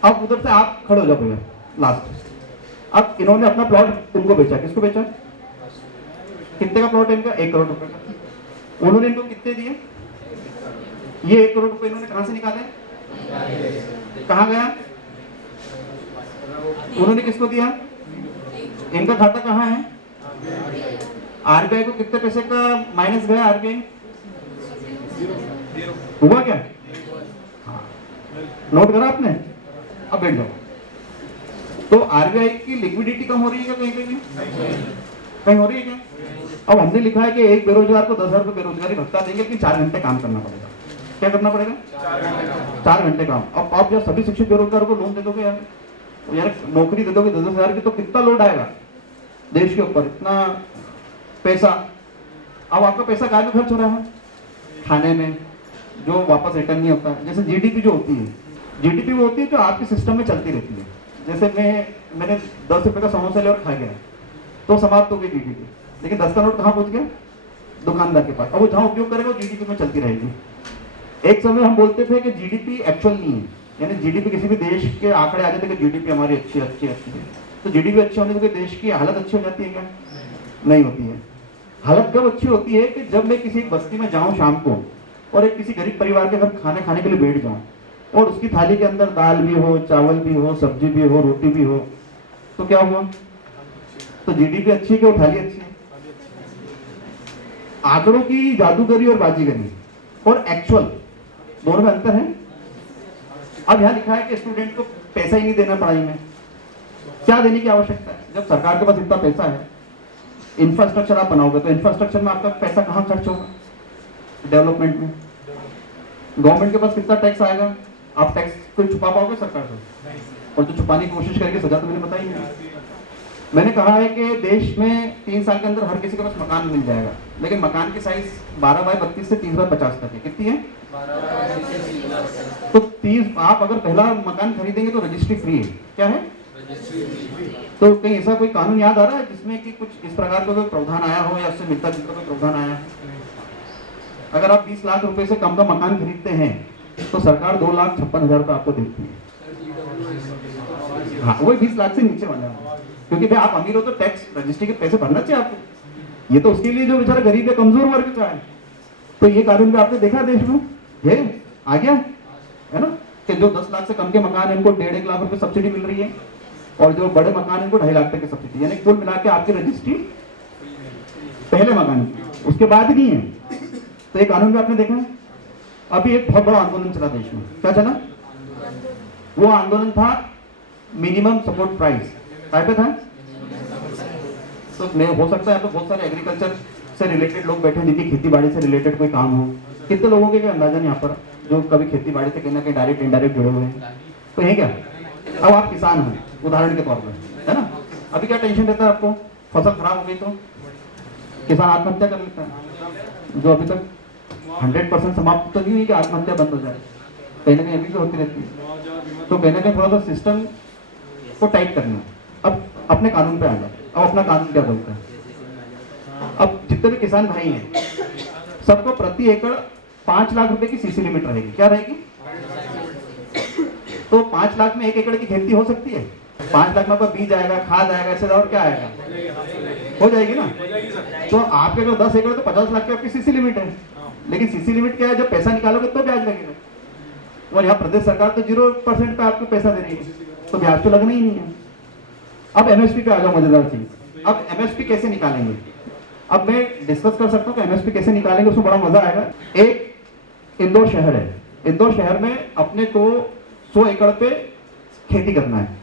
अब उधर से आप खड़े हो जाओ भैया लास्ट। अब इन्होंने अपना प्लॉट उनको बेचा। किसको बेचा? कितने का प्लॉट है इनका? 1 करोड़ रुपए का। उन्होंने इनको कितने दिए? ये 1 करोड़ रुपए इन्होंने कहां से निकाले? कहां गया? उन्होंने किसको दिया? इनका खाता कहां है? आरबीआई को कितने पैसे का माइनस गया? आरबीआई हुआ क्या? हाँ, नोट करा आपने? अब बैठ जाओ। तो आरबीआई की लिक्विडिटी कम हो रही है क्या? कहीं कहीं कहीं हो रही है क्या? अब हमने लिखा है कि एक बेरोजगार को 10,000 रुपए बेरोजगारी भत्ता देंगे, लेकिन 4 घंटे काम करना पड़ेगा। क्या करना पड़ेगा? 4 घंटे काम। अब आप जब सभी शिक्षित बेरोजगारों को लोन दे दोगे यार नौकरी दे दोगे 10,000 की, तो कितना लोड आएगा देश के ऊपर? इतना पैसा। अब आपका पैसा काय में खर्च हो रहा है? खाने में, जो वापस रिटर्न नहीं होता है। जैसे जीडीपी जो होती है, जीडीपी वो होती है जो आपके सिस्टम में चलती रहती है। जैसे मैंने 10 रुपए का समोसा लिया और खा गया तो समाप्त हो गई जीडीपी, लेकिन 10 का नोट कहाँ पहुंच गया? दुकानदार के पास। अब वो जहां उपयोग करेगा वो जीडीपी में चलती रहेगी। एक समय हम बोलते थे कि जीडीपी एक्चुअल नहीं है, यानी जीडीपी किसी भी देश के आंकड़े आ जाते कि जीडीपी हमारी अच्छी है। तो जीडीपी अच्छी होने से देश की हालत अच्छी हो जाती है क्या? नहीं होती है। हालत कब अच्छी होती है कि जब मैं किसी बस्ती में जाऊं शाम को और एक किसी गरीब परिवार के घर खाना खाने के लिए बैठ जाऊं और उसकी थाली के अंदर दाल भी हो, चावल भी हो, सब्जी भी हो, रोटी भी हो, तो क्या हुआ? तो जीडीपी अच्छी है कि वो थाली अच्छी है? आंकड़ों की जादूगरी और बाजीगरी और एक्चुअल दोनों में अंतर है। अब यहां लिखा है कि स्टूडेंट को पैसा ही नहीं देना पढ़ाई में। क्या देने की आवश्यकता है? जब सरकार के पास इतना पैसा है, इंफ्रास्ट्रक्चर आप बनाओगे तो इंफ्रास्ट्रक्चर में आपका पैसा कहां खर्च होगा? डेवलपमेंट में। गवर्नमेंट के पास कितना टैक्स आएगा? आप टैक्स को छुपा पाओगे सरकार से? और जो छुपाने की कोशिश करेंगे सजा तो मैंने बताई नहीं। मैंने कहा है कि देश में 3 साल के अंदर हर किसी के पास मकान मिल जाएगा, लेकिन मकान की साइज 12 बाय 32 से 30 बाय 50 तक है। कितनी है? 12। तो 30 आप अगर पहला मकान खरीदेंगे तो रजिस्ट्री फ्री है। क्या है? तो कहीं ऐसा कोई कानून याद आ रहा है जिसमें कि कुछ इस प्रकार का कोई प्रावधान आया हो या उससे मिलता जुलता कोई प्रावधान आया? अगर आप 20 लाख रुपए से कम का मकान खरीदते हैं तो सरकार 2,56,000 रुपए आपको देती है। हाँ, वही 20 लाख से नीचे वाला है, क्योंकि भाई आप अमीर हो तो टैक्स रजिस्ट्री के पैसे भरना चाहिए आपको। ये तो उसके लिए जो बेचारा गरीब है, कमजोर वर्ग का है। तो ये कानून भी आपने देखा देश में ये आ गया है ना, कि जो 10 लाख से कम के मकान है इनको 1.5 लाख रुपए सब्सिडी मिल रही है, और जो बड़े मकान है इनको 2.5 लाख तक की सब्सिडी। यानी कुल मिला के आपकी रजिस्ट्री पहले मकान की, उसके बाद नहीं है। तो ये कानून भी आपने देखा है। अभी एक बहुत बड़ा आंदोलन चला देश में। क्या चला? वो आंदोलन था मिनिमम सपोर्ट प्राइस। काय पे था? तो मैं हो सकता है यहाँ पे बहुत सारे एग्रीकल्चर से रिलेटेड लोग बैठे जिनकी खेती बाड़ी से रिलेटेड कोई काम हो। कितने लोगों के क्या अंदाजा नहीं यहाँ पर जो कभी खेती बाड़ी से कहीं ना कहीं डायरेक्ट इनडायरेक्ट जुड़े हुए हैं? तो है क्या? अब आप किसान हो उदाहरण के तौर पर, है ना। अभी क्या टेंशन रहता है आपको? फसल खराब हो गई तो किसान आत्महत्या कर लेता है। जो अभी तक 100% समाप्त तो नहीं हुई कि आत्महत्या बंद हो जाए, कहीं ना कहीं अभी भी होती रहती है। तो कहीं ना कहीं थोड़ा सा सिस्टम को टाइट करना है। अब अपने कानून पे आ जाए, अब अपना कानून क्या बोलता है। अब जितने भी किसान भाई हैं सबको प्रति एकड़ 5 लाख रुपए की सीसी लिमिट रहेगी। क्या रहेगी? तो 5 लाख में 1 एकड़ की खेती हो सकती है? 5 लाख में आपका बीज आएगा, खाद आएगा, ऐसे और क्या आएगा? हो जाएगी ना। तो आपके अगर 10 एकड़ तो 50 लाख की आपकी सीसी लिमिट है। लेकिन सीसी लिमिट क्या है? जब पैसा निकालोगे तो ब्याज लगेगा, और यहाँ प्रदेश सरकार तो 0% पे आपको पैसा दे रही है, तो ब्याज तो लगना ही नहीं है। अब एमएसपी पे आ जाओ, मजेदार चीज। अब एमएसपी कैसे निकालेंगे? अब मैं डिस्कस कर सकता हूँ कि एमएसपी कैसे निकालेंगे, उसमें बड़ा मजा आएगा। एक इंदौर शहर है, इंदौर शहर में अपने को 100 एकड़ पे खेती करना है।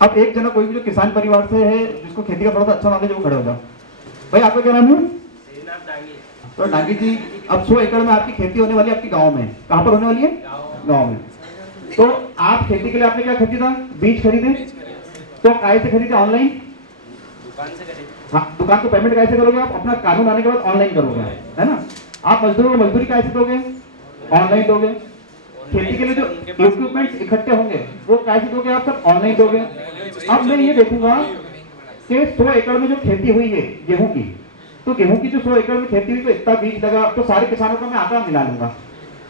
अब एक जना कोई भी जो किसान परिवार से है, जिसको खेती का थोड़ा सा अच्छा नॉलेज, वो खड़े हो जाओ। भाई आपका क्या नाम है? तो डांगी जी, अब 100 एकड़ में आपकी खेती होने वाली है आपके गांव में। कहाँ पर होने वाली है? गांव में। तो आप खेती के लिए आपने क्या खरीदा? बीज खरीदे। तो काय से खरीदे? ऑनलाइन। हाँ, दुकान को पेमेंट कैसे करोगे आप? अपना कानून आने के बाद ऑनलाइन करोगे, है ना। आप मजदूरों को मजदूरी कैसे दोगे? ऑनलाइन दोगे। खेती के लिए जो इक्विपमेंट्स इकट्ठे होंगे वो कैसे दोगे? आप सब ऑनलाइन दोगे। अब मैं ये देखूंगा कि 100 एकड़ में जो खेती हुई है गेहूं की, तो गेहूं की जो 100 एकड़ में खेती हुई तो इतना बीज लगा, तो सारे किसानों का मैं आंकड़ा मिला लूंगा।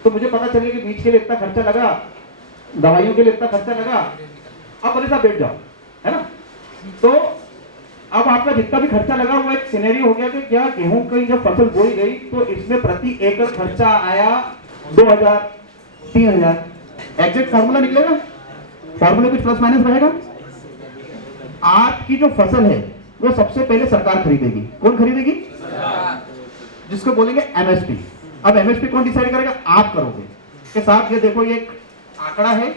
तो मुझे पता चलेगा कि बीज के लिए इतना खर्चा लगा, दवाइयों के लिए इतना खर्चा लगा। अब बोले साहब बैठ जाओ, है ना। तो अब आपका जितना भी खर्चा लगा वो एक सिनेरियो हो गया कि क्या गेहूं की जब फसल बोई गई तो इसमें प्रति एकड़ खर्चा आया 2000, 3000। एग्जैक्ट फार्मूला निकलेगा, फार्मूले कुछ प्लस माइनस रहेगा। आपकी जो फसल है वो सबसे पहले सरकार खरीदेगी। कौन खरीदेगी? जिसको बोलेंगे एमएसपी। अब एमएसपी कौन डिसाइड करेगा? आप करोगे कि साहब ये देखो, ये एक आंकड़ा है,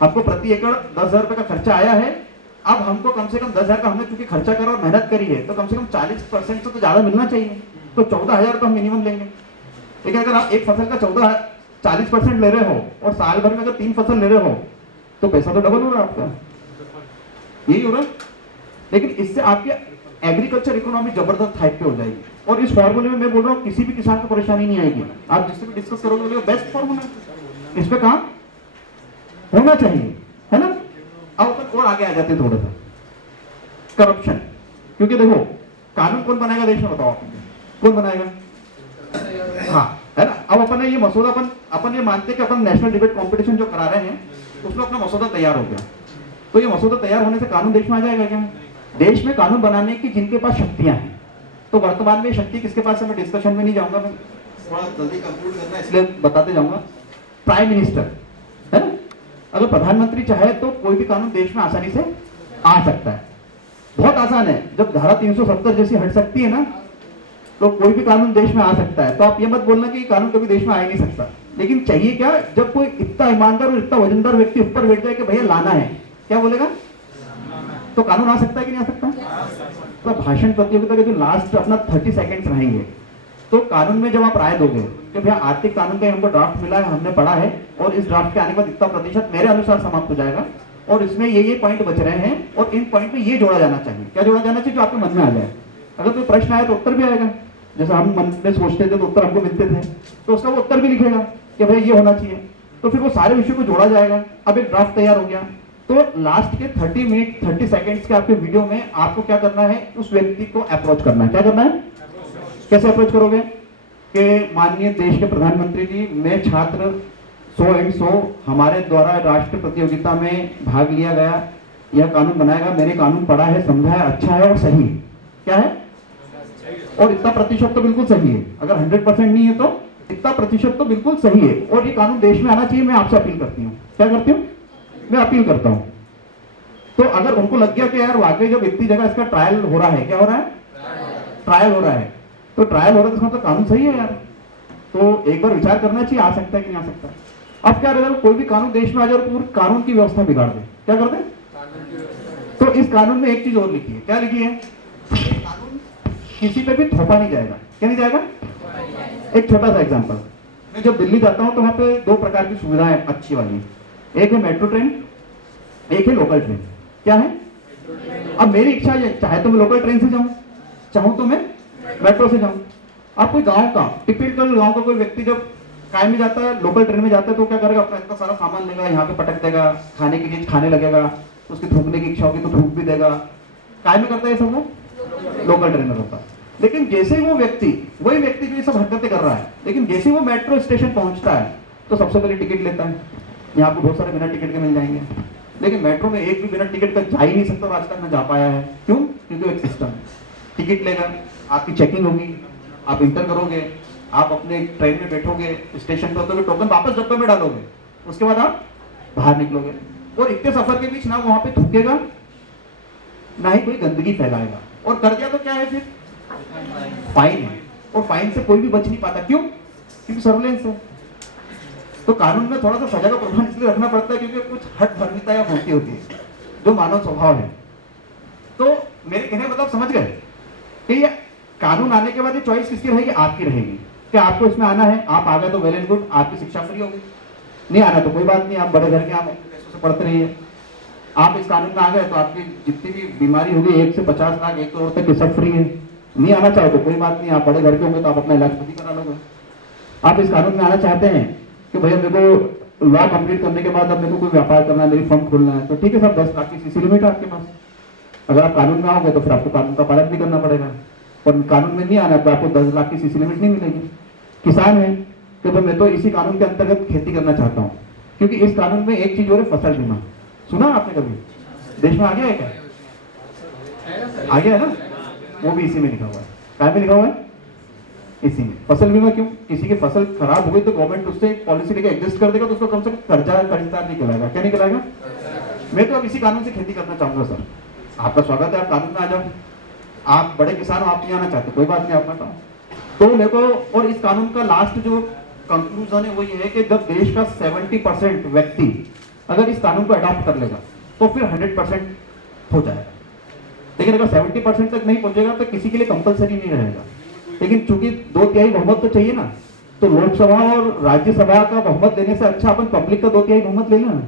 आपको प्रति एकड़ 10,000 रुपए का खर्चा आया है। अब हमको कम से कम 10,000 का हमने चूंकि खर्चा करा और मेहनत करी है, तो कम से कम 40% से तो ज्यादा मिलना चाहिए। तो 14,000 रुपए हम मिनिमम लेंगे। लेकिन अगर आप एक फसल का 40% ले रहे हो और साल भर में अगर 3 फसल ले रहे हो तो पैसा तो डबल हो रहा है आपका, यही हो रहा है। लेकिन इससे आपकी एग्रीकल्चर इकोनॉमी जबरदस्त हाइट पे हो जाएगी। और इस फॉर्मूले में मैं बोल रहा हूँ किसी भी किसान को परेशानी नहीं आएगी। आप जिससे भी डिस्कस करोगे बोलेगा बेस्ट फॉर्मूला, इस पे काम होना चाहिए, है ना। अब अपन और आगे आ जाते हैं थोड़ा सा, करप्शन। क्योंकि देखो कानून कौन बनाएगा देश में? बताओ कौन बनाएगा? हाँ, है ना। अब अपन ने ये मसौदा, अपन ये मानते हैं कि अपन नेशनल डिबेट कंपटीशन जो करा रहे हैं उसमें अपना मसौदा तैयार हो गया। तो ये मसौदा तैयार होने से कानून देश में आ जाएगा क्या? देश में कानून बनाने की जिनके पास शक्तियां हैं, तो वर्तमान में शक्ति किसके पास है? मैं डिस्कशन में नहीं जाऊंगा, मैं थोड़ा जल्दी कंक्लूड करना है इसलिए बताते जाऊंगा। प्राइम मिनिस्टर, है ना। अगर प्रधानमंत्री चाहे तो कोई भी कानून देश में आसानी से आ सकता है, बहुत आसान है। जब धारा 370 जैसी हट सकती है ना, तो कोई भी कानून देश में आ सकता है। तो आप ये मत बोलना कि कानून कभी देश में आ ही नहीं सकता। लेकिन चाहिए क्या? जब कोई इतना ईमानदार और इतना वजनदार व्यक्ति ऊपर बैठ जाए कि भैया लाना है, क्या बोलेगा? तो कानून आ सकता है कि नहीं आ सकता? तो भाषण प्रतियोगिता के जो लास्ट अपना 30 सेकेंड्स रहेंगे, तो कानून में जब आप राय दोगे कि भैया आर्थिक कानून का हमको ड्राफ्ट मिला है, हमने पढ़ा है, और इस ड्राफ्ट के आने के बाद इतना प्रतिशत मेरे अनुसार समाप्त हो जाएगा, और इसमें ये पॉइंट बच रहे हैं, और इन पॉइंट में ये जोड़ा जाना चाहिए। क्या जोड़ा जाना चाहिए? जो आपके मन में आ जाए। अगर कोई प्रश्न आया तो उत्तर भी आएगा, जैसे हम मन में सोचते थे तो उत्तर हमको मिलते थे, तो उसका वो उत्तर भी लिखेगा कि भाई ये होना चाहिए। तो फिर वो सारे विषय को जोड़ा जाएगा। अब एक ड्राफ्ट तैयार हो गया, तो लास्ट के 30 मिनट 30 सेकेंड्स के आपके वीडियो में आपको क्या करना है? उस व्यक्ति को अप्रोच करना है। क्या करना है? कैसे अप्रोच करोगे? कि माननीय देश के प्रधानमंत्री जी, मैं छात्र 100 एंड 100 हमारे द्वारा राष्ट्र प्रतियोगिता में भाग लिया गया, यह कानून बनाएगा, मैंने कानून पढ़ा है, समझा है, अच्छा है और सही। क्या है? और इतना प्रतिशत तो बिल्कुल सही है। अगर 100% नहीं है तो इतना प्रतिशत तो बिल्कुल सही है, और ये कानून देश में आना चाहिए। मैं आपसे अपील करती हूँ। क्या करती हूँ? मैं अपील करता हूँ। तो अगर उनको लग गया कि यार वाकई जब इतनी जगह इसका ट्रायल हो रहा है, क्या हो रहा है? ट्रायल हो रहा है। तो ट्रायल हो रहा है तो इसका मतलब कानून सही है यार। तो एक बार विचार करना चाहिए, आ सकता है कि नहीं आ सकता है। अब क्या रहेगा? कोई भी कानून देश में आ जाए और पूरी कानून की व्यवस्था बिगाड़ दे, क्या कर दे? तो इस कानून में एक चीज और लिखी है। क्या लिखी है? कानून किसी पे भी थोपा नहीं जाएगा। क्या नहीं जाएगा? एक छोटा सा एग्जांपल, मैं जब दिल्ली जाता हूँ तो वहाँ पे 2 प्रकार की सुविधाएं अच्छी वाली, एक है मेट्रो ट्रेन, एक है लोकल ट्रेन। क्या है? अब मेरी इच्छा है, चाहे तो मैं लोकल ट्रेन से जाऊं, चाहूं तो मैं मेट्रो से जाऊं। आप कोई गांव का टिपिकल गांव का कोई व्यक्ति जब काय में जाता है, लोकल ट्रेन में जाता है तो क्या करेगा, अपना इतना सारा सामान लेगा, यहाँ पे पटक देगा, खाने की चीज खाने लगेगा, उसकी थूकने की इच्छा होगी तो थूक भी देगा। काय में करता है ये सब वो, लोकल ट्रेन में करता है। लेकिन जैसे ही वो व्यक्ति, वही व्यक्ति जो ये सब हरकतें कर रहा है, लेकिन जैसे ही वो मेट्रो स्टेशन पहुंचता है तो सबसे पहले टिकट लेता है। यहाँ पे बहुत सारे बिना टिकट के मिल जाएंगे, लेकिन मेट्रो में एक भी बिना टिकट का जा ही नहीं सकता, आज तक मैं जा पाया है। क्यों? क्योंकि एक सिस्टम है, टिकट लेगा, आपकी चेकिंग होगी, आप इंटर करोगे, आप अपने ट्रेन में बैठोगे, स्टेशन पे उतरोगे, टोकन वापस डब्बे में डालोगे, उसके बाद आप बाहर निकलोगे। और इतने सफर के बीच ना वहां पे थूकेगा, ना ही कोई गंदगी फैलाएगा, और कर दिया तो क्या है फिर, फाइन है। और फाइन से कोई भी बच नहीं पाता। क्यों? क्योंकि सर्वेलेंस है। तो कानून में थोड़ा सा सजा का प्रावधान इसलिए रखना पड़ता है क्योंकि कुछ हट धर्मिता या होती होती है जो मानव स्वभाव है। तो मेरे कहने का मतलब समझ गए कि ये कानून आने के बाद ये चॉइस किसकी रहेगी, आपकी रहेगी कि आपको इसमें आना है। आप आ गए तो वेल एंड गुड, आपकी शिक्षा फ्री होगी, नहीं आना तो कोई बात नहीं, आप बड़े घर के, आप अपने पैसों से पढ़ते रहिए। आप इस कानून में आ गए तो आपकी जितनी भी बीमारी होगी 1 से 50 लाख 1 करोड़ तक की सब फ्री है। नहीं आना चाहो तो कोई बात नहीं, आप बड़े घर के होंगे तो आप अपना इलाज खुद ही करा लोगे। आप इस कानून में आना चाहते हैं कि भैया मेरे को लॉ कंप्लीट करने के बाद अब मेरे को कोई व्यापार करना है, मेरी फर्म खोलना है, तो ठीक है साहब, 10 लाख की सीसी लिमिट है आपके पास। अगर आप कानून में आओगे तो फिर आपको कानून का पालन भी करना पड़ेगा, और कानून में नहीं आना तो आपको 10 लाख की सीसी लिमिट नहीं मिलेगी। किसान है कि भाई मैं तो इसी कानून के अंतर्गत खेती करना चाहता हूँ, क्योंकि इस कानून में एक चीज और है, फसल बीमा। सुना आपने कभी? देश में आ गया है क्या? आ गया है ना, वो भी इसी में लिखा हुआ है। क्या में लिखा हुआ है? इसी में। फसल बीमा क्यों? किसी की फसल खराब हो गई तो गवर्नमेंट उससे पॉलिसी लेके एडजस्ट कर देगा, तो उसको कम से कम कर्जदार नहीं कहलाएगा। क्या नहीं कहलाएगा? मैं तो अब इसी कानून से खेती करना चाहूंगा सर। आपका स्वागत है, आप कानून में आ जाओ। आप बड़े किसान हो, आप नहीं आना चाहते, कोई बात नहीं, आप बताओ। तो मेरे को, और इस कानून का लास्ट जो कंक्लूजन है वो ये है कि जब देश का 70% व्यक्ति अगर इस कानून को अडॉप्ट कर लेगा तो फिर 100% हो जाएगा। लेकिन अगर 70% तक नहीं पहुंचेगा तो किसी के लिए कंपलसरी नहीं रहेगा। लेकिन चूंकि 2/3 बहुमत तो चाहिए ना, तो लोकसभा और राज्यसभा का बहुमत देने से अच्छा अपन पब्लिक का 2/3 बहुमत ले लेना।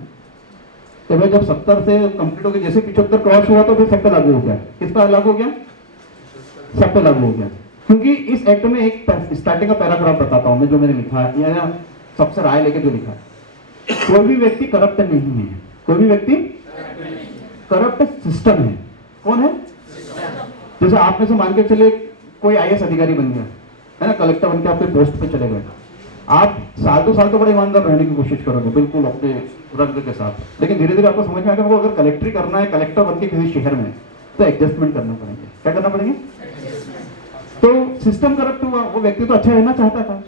तो भाई जब 70 से कंप्लीट हो गया, जैसे 75 क्रॉस हुआ तो फिर सब पे लागू हो गया। किस पर लागू हो गया? सब पे लागू हो गया। क्योंकि इस एक्ट में एक स्टार्टिंग का पैराग्राफ बताता हूं मैं, जो मैंने लिखा है, या सबसे राय लेके जो लिखा है, कोई भी व्यक्ति करप्ट नहीं है, कोई भी व्यक्ति करप्ट सिस्टम है। कौन है? जैसे आप में से मान के चले कोई IAS अधिकारी बन गया है ना, कलेक्टर बन के आपके पोस्ट पे चले गए, आप साल 2 साल तो बड़े ईमानदार रहने की कोशिश करोगे, बिल्कुल अपने रंग के साथ। लेकिन धीरे धीरे आपको समझ में आएगा वो अगर कलेक्ट्री करना है, कलेक्टर बन के किसी शहर में, तो एडजस्टमेंट करना पड़ेंगे। क्या करना पड़ेंगे? तो सिस्टम करप्ट हुआ, वो व्यक्ति तो अच्छा रहना चाहता था।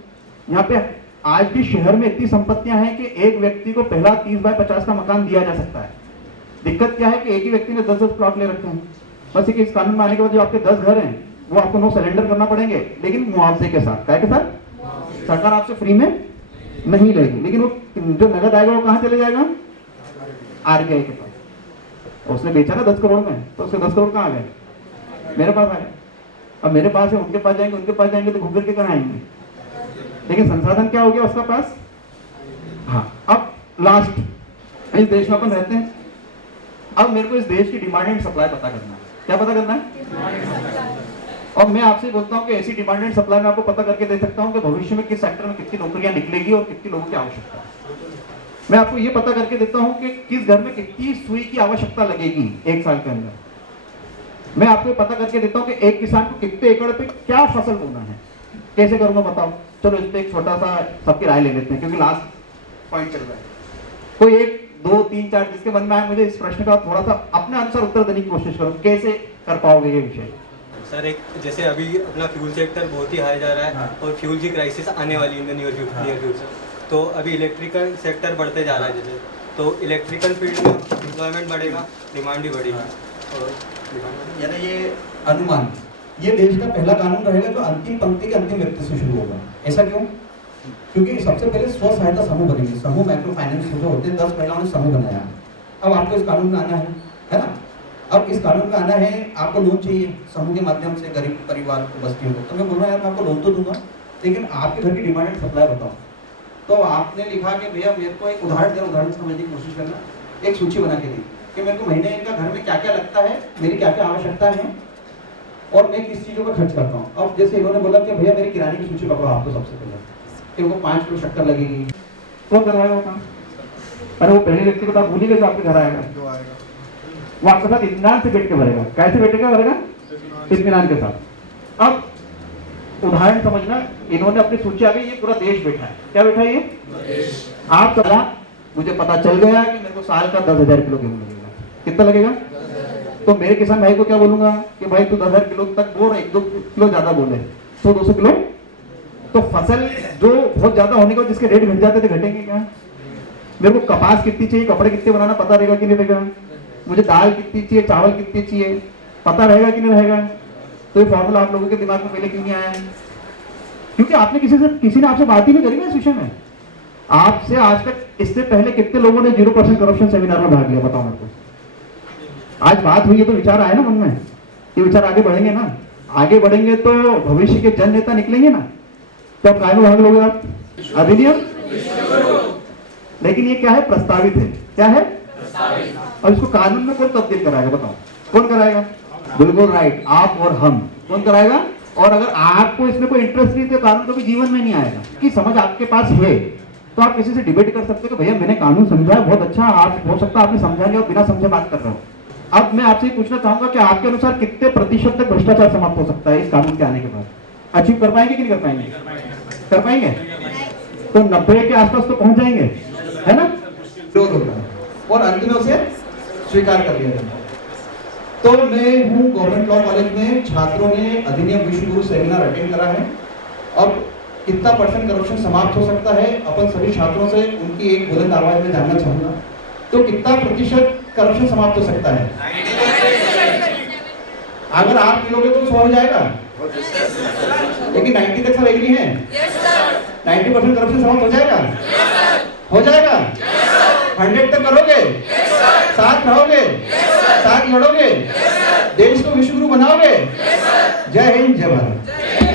यहाँ पे आज भी शहर में इतनी संपत्तियां हैं कि एक व्यक्ति को पहला 30x50 का मकान दिया जा सकता है। दिक्कत क्या है कि एक ही व्यक्ति ने 10-10 प्लॉट ले रखे हैं। बस कि इस कानून में आने के बाद जो आपके 10 घर हैं वो आपको नो सरेंडर करना पड़ेंगे, लेकिन मुआवजे के साथ। क्या के साथ? सरकार आपसे फ्री में नहीं लेगी, लेकिन वो जो नगद आएगा वो कहां चले जाएगा? RBI के पास। उसने बेचा ना 10 करोड़ में, तो उसके 10 करोड़ कहां आ गए? मेरे पास आ गए। अब मेरे पास है, उनके पास जाएंगे, उनके पास जाएंगे तो घूम फिर के कहां आएंगे? लेकिन संसाधन क्या हो गया उसका पास? हाँ। अब लास्ट, इस देश में अपन रहते हैं, अब मेरे को इस देश की डिमांड एंड सप्लाई पता करना है। क्या पता करना है? और मैं आपसे बोलता हूं कि ऐसी डिमांड एंड सप्लाई में आपको पता करके दे सकता हूं कि भविष्य में किस सेक्टर में कितनी नौकरियां निकलेगी और कितनी लोगों की आवश्यकता है। मैं आपको ये पता करके देता हूं कि किस घर में कितनी सुई की आवश्यकता लगेगी 1 साल के अंदर। मैं आपको पता करके देता हूं कि एक किसान को कितने एकड़ पे क्या फसल बोना है। कैसे करूंगा बताओ? चलो इस पे एक छोटा सा सबकी राय ले लेते हैं, क्योंकि लास्ट पॉइंट चल रहा है। कोई 1, 2, 3, 4 जिसके मन में आए, मुझे इस प्रश्न का थोड़ा सा अपने अनुसार उत्तर देने की कोशिश करो। कैसे कर पाओगे ये विषय? सर, एक जैसे अभी अपना फ्यूल सेक्टर बहुत ही हाई जा रहा है, हाँ। और फ्यूल की क्राइसिस आने वाली है इन द नियर फ्यूचर। तो अभी इलेक्ट्रिकल सेक्टर बढ़ते जा रहा है, जैसे तो इलेक्ट्रिकल फील्ड में एम्प्लॉयमेंट बढ़ेगा, डिमांड भी बढ़ेगी। और यानी ये अनुमान, ये देश का पहला कानून रहेगा जो अंतिम पंक्ति के अंतिम व्यक्ति से शुरू होगा। ऐसा क्यों? क्योंकि सबसे पहले स्व सहायता समूह बनेंगे। समूह माइक्रो फाइनेंस जो होते हैं, 10 महिलाओं ने समूह बनाया। अब आपको इस कानून में आना है ना? अब इस कानून में आना है, आपको लोन चाहिए समूह के माध्यम से गरीब परिवार को, बस्तियों को। तो मैं बोल रहा हूँ यार मैं आपको लोन तो दूंगा, लेकिन आपके घर की डिमांड एंड सप्लाई बताओ। तो आपने लिखा कि भैया मेरे को एक उदाहरण समझने की कोशिश करना, एक सूची बना के दी कि मेरे को महीने का घर में क्या क्या लगता है, मेरी क्या क्या आवश्यकता है और मैं किस चीज़ों पर खर्च करता हूँ। अब जैसे इन्होंने बोला कि भैया मेरी किराने की सूची पकड़ो आप, तो सबसे पहले कि वो 5 किलो शक्कर लगेगी, कौन करवाएगा वो काम? अरे वो पहले व्यक्ति को तो आप भूलिएगा जो आपके घर आएगा, वो आपके साथ इत्मीनान से बैठ के भरेगा। कैसे भरेगा? इत्मीनान के साथ। अब उदाहरण समझना, इन्होंने अपनी सूची आ गई, ये पूरा देश बैठा है। क्या बैठा है ये? आप चला, मुझे पता चल गया कि मेरे को साल का 10,000 किलो गेहूं लगेगा। कितना लगेगा? तो मेरे किसान भाई को क्या बोलूंगा कि भाई तू 10,000 किलो तक बोल, 1-2 किलो ज्यादा बोले, 100-200 किलो। तो फसल जो बहुत ज्यादा होने का जिसके रेट घट जाते थे, घटेंगे क्या? मेरे को कपास कितनी चाहिए, कपड़े कितने बनाना पता रहेगा कि नहीं रहेगा? मुझे दाल कितनी चाहिए, चावल कितनी चाहिए, पता रहेगा कि नहीं रहेगा? तो ये फॉर्मूला आप लोगों के दिमाग में पहले क्यों नहीं आया? क्योंकि आपने किसी ने आपसे बात ही नहीं करी ना इस विषय में। आपसे आज तक इससे पहले कितने लोगों ने 0% करप्शन सेमिनार में भाग लिया, बताओ मेरे को। आज बात हुई है तो विचार आए ना मन में, ये विचार आगे बढ़ेंगे ना। आगे बढ़ेंगे तो भविष्य के जन नेता निकलेंगे ना। तो अब काय में भाग लोगे आप? अधिनियम। लेकिन ये क्या है? प्रस्तावित है। क्या है? अब इसको कानून में कौन तब्दील कराएगा, बताओ? कौन कराएगा? बिल्कुल राइट, आप और हम। कौन कराएगा? और अगर आपको इसमें कोई इंटरेस्ट नहीं तो कानून कभी जीवन में नहीं आएगा। कि समझ आपके पास है तो आप किसी से डिबेट कर सकते हो कि भैया मैंने कानून समझा है, बहुत अच्छा, आप हो सकता है आपने समझा नहीं हो, बिना समझे बात कर रहे हो। अब मैं आपसे पूछना चाहूंगा कि आपके अनुसार कितने प्रतिशत तक भ्रष्टाचार समाप्त हो सकता है इस कानून के आने के बाद? अचीव कर पाएंगे कि नहीं कर पाएंगे? कर पाएंगे। तो 90 के आसपास तो पहुंच जाएंगे, है ना? विरोध होगा और अंत में उसे स्वीकार कर लिया जाएगा। तो मैं हूँ गवर्नमेंट लॉ कॉलेज में, छात्रों ने अधिनियम विश्व गुरु सेमिनार अटेंड करा है। अब कितना % करप्शन समाप्त हो सकता है, अपन सभी छात्रों से उनकी एक बुलंद आवाज में जानना चाहूंगा। तो कितना प्रतिशत करप्शन समाप्त हो सकता है? अगर आप मिलोगे तो 100 हो जाएगा, लेकिन 90 तक सब एग्री हैं? 90% करप्शन समाप्त हो जाएगा? हो जाएगा? 100 तक करोगे? साथ रहोगे? साथ लड़ोगे? देश को विश्व गुरु बनाओगे? जय हिंद, जय भारत।